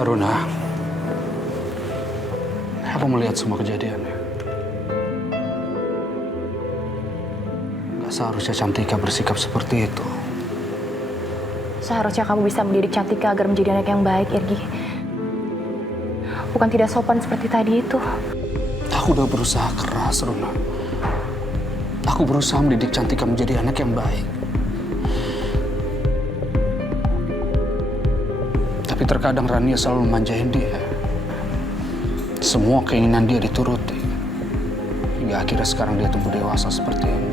Aruna, aku melihat semua kejadiannya. Gak seharusnya Cantika bersikap seperti itu. Seharusnya kamu bisa mendidik Cantika agar menjadi anak yang baik, Irgi. Bukan tidak sopan seperti tadi itu. Aku udah berusaha keras, Runa. Aku berusaha mendidik Cantika menjadi anak yang baik. Tapi terkadang Rania selalu memanjain dia. Semua keinginan dia dituruti. Hingga akhirnya sekarang dia tumbuh dewasa seperti ini.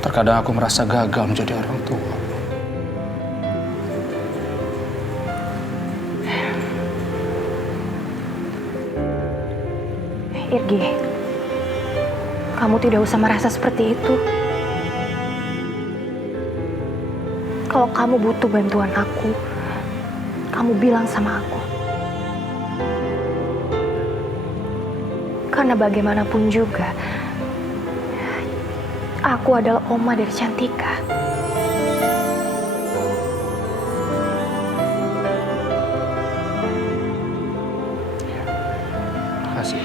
Terkadang aku merasa gagal menjadi orang tua. Irgi, kamu tidak usah merasa seperti itu. Kalau kamu butuh bantuan aku, kamu bilang sama aku. Karena bagaimanapun juga, aku adalah oma dari Cantika. Terima kasih.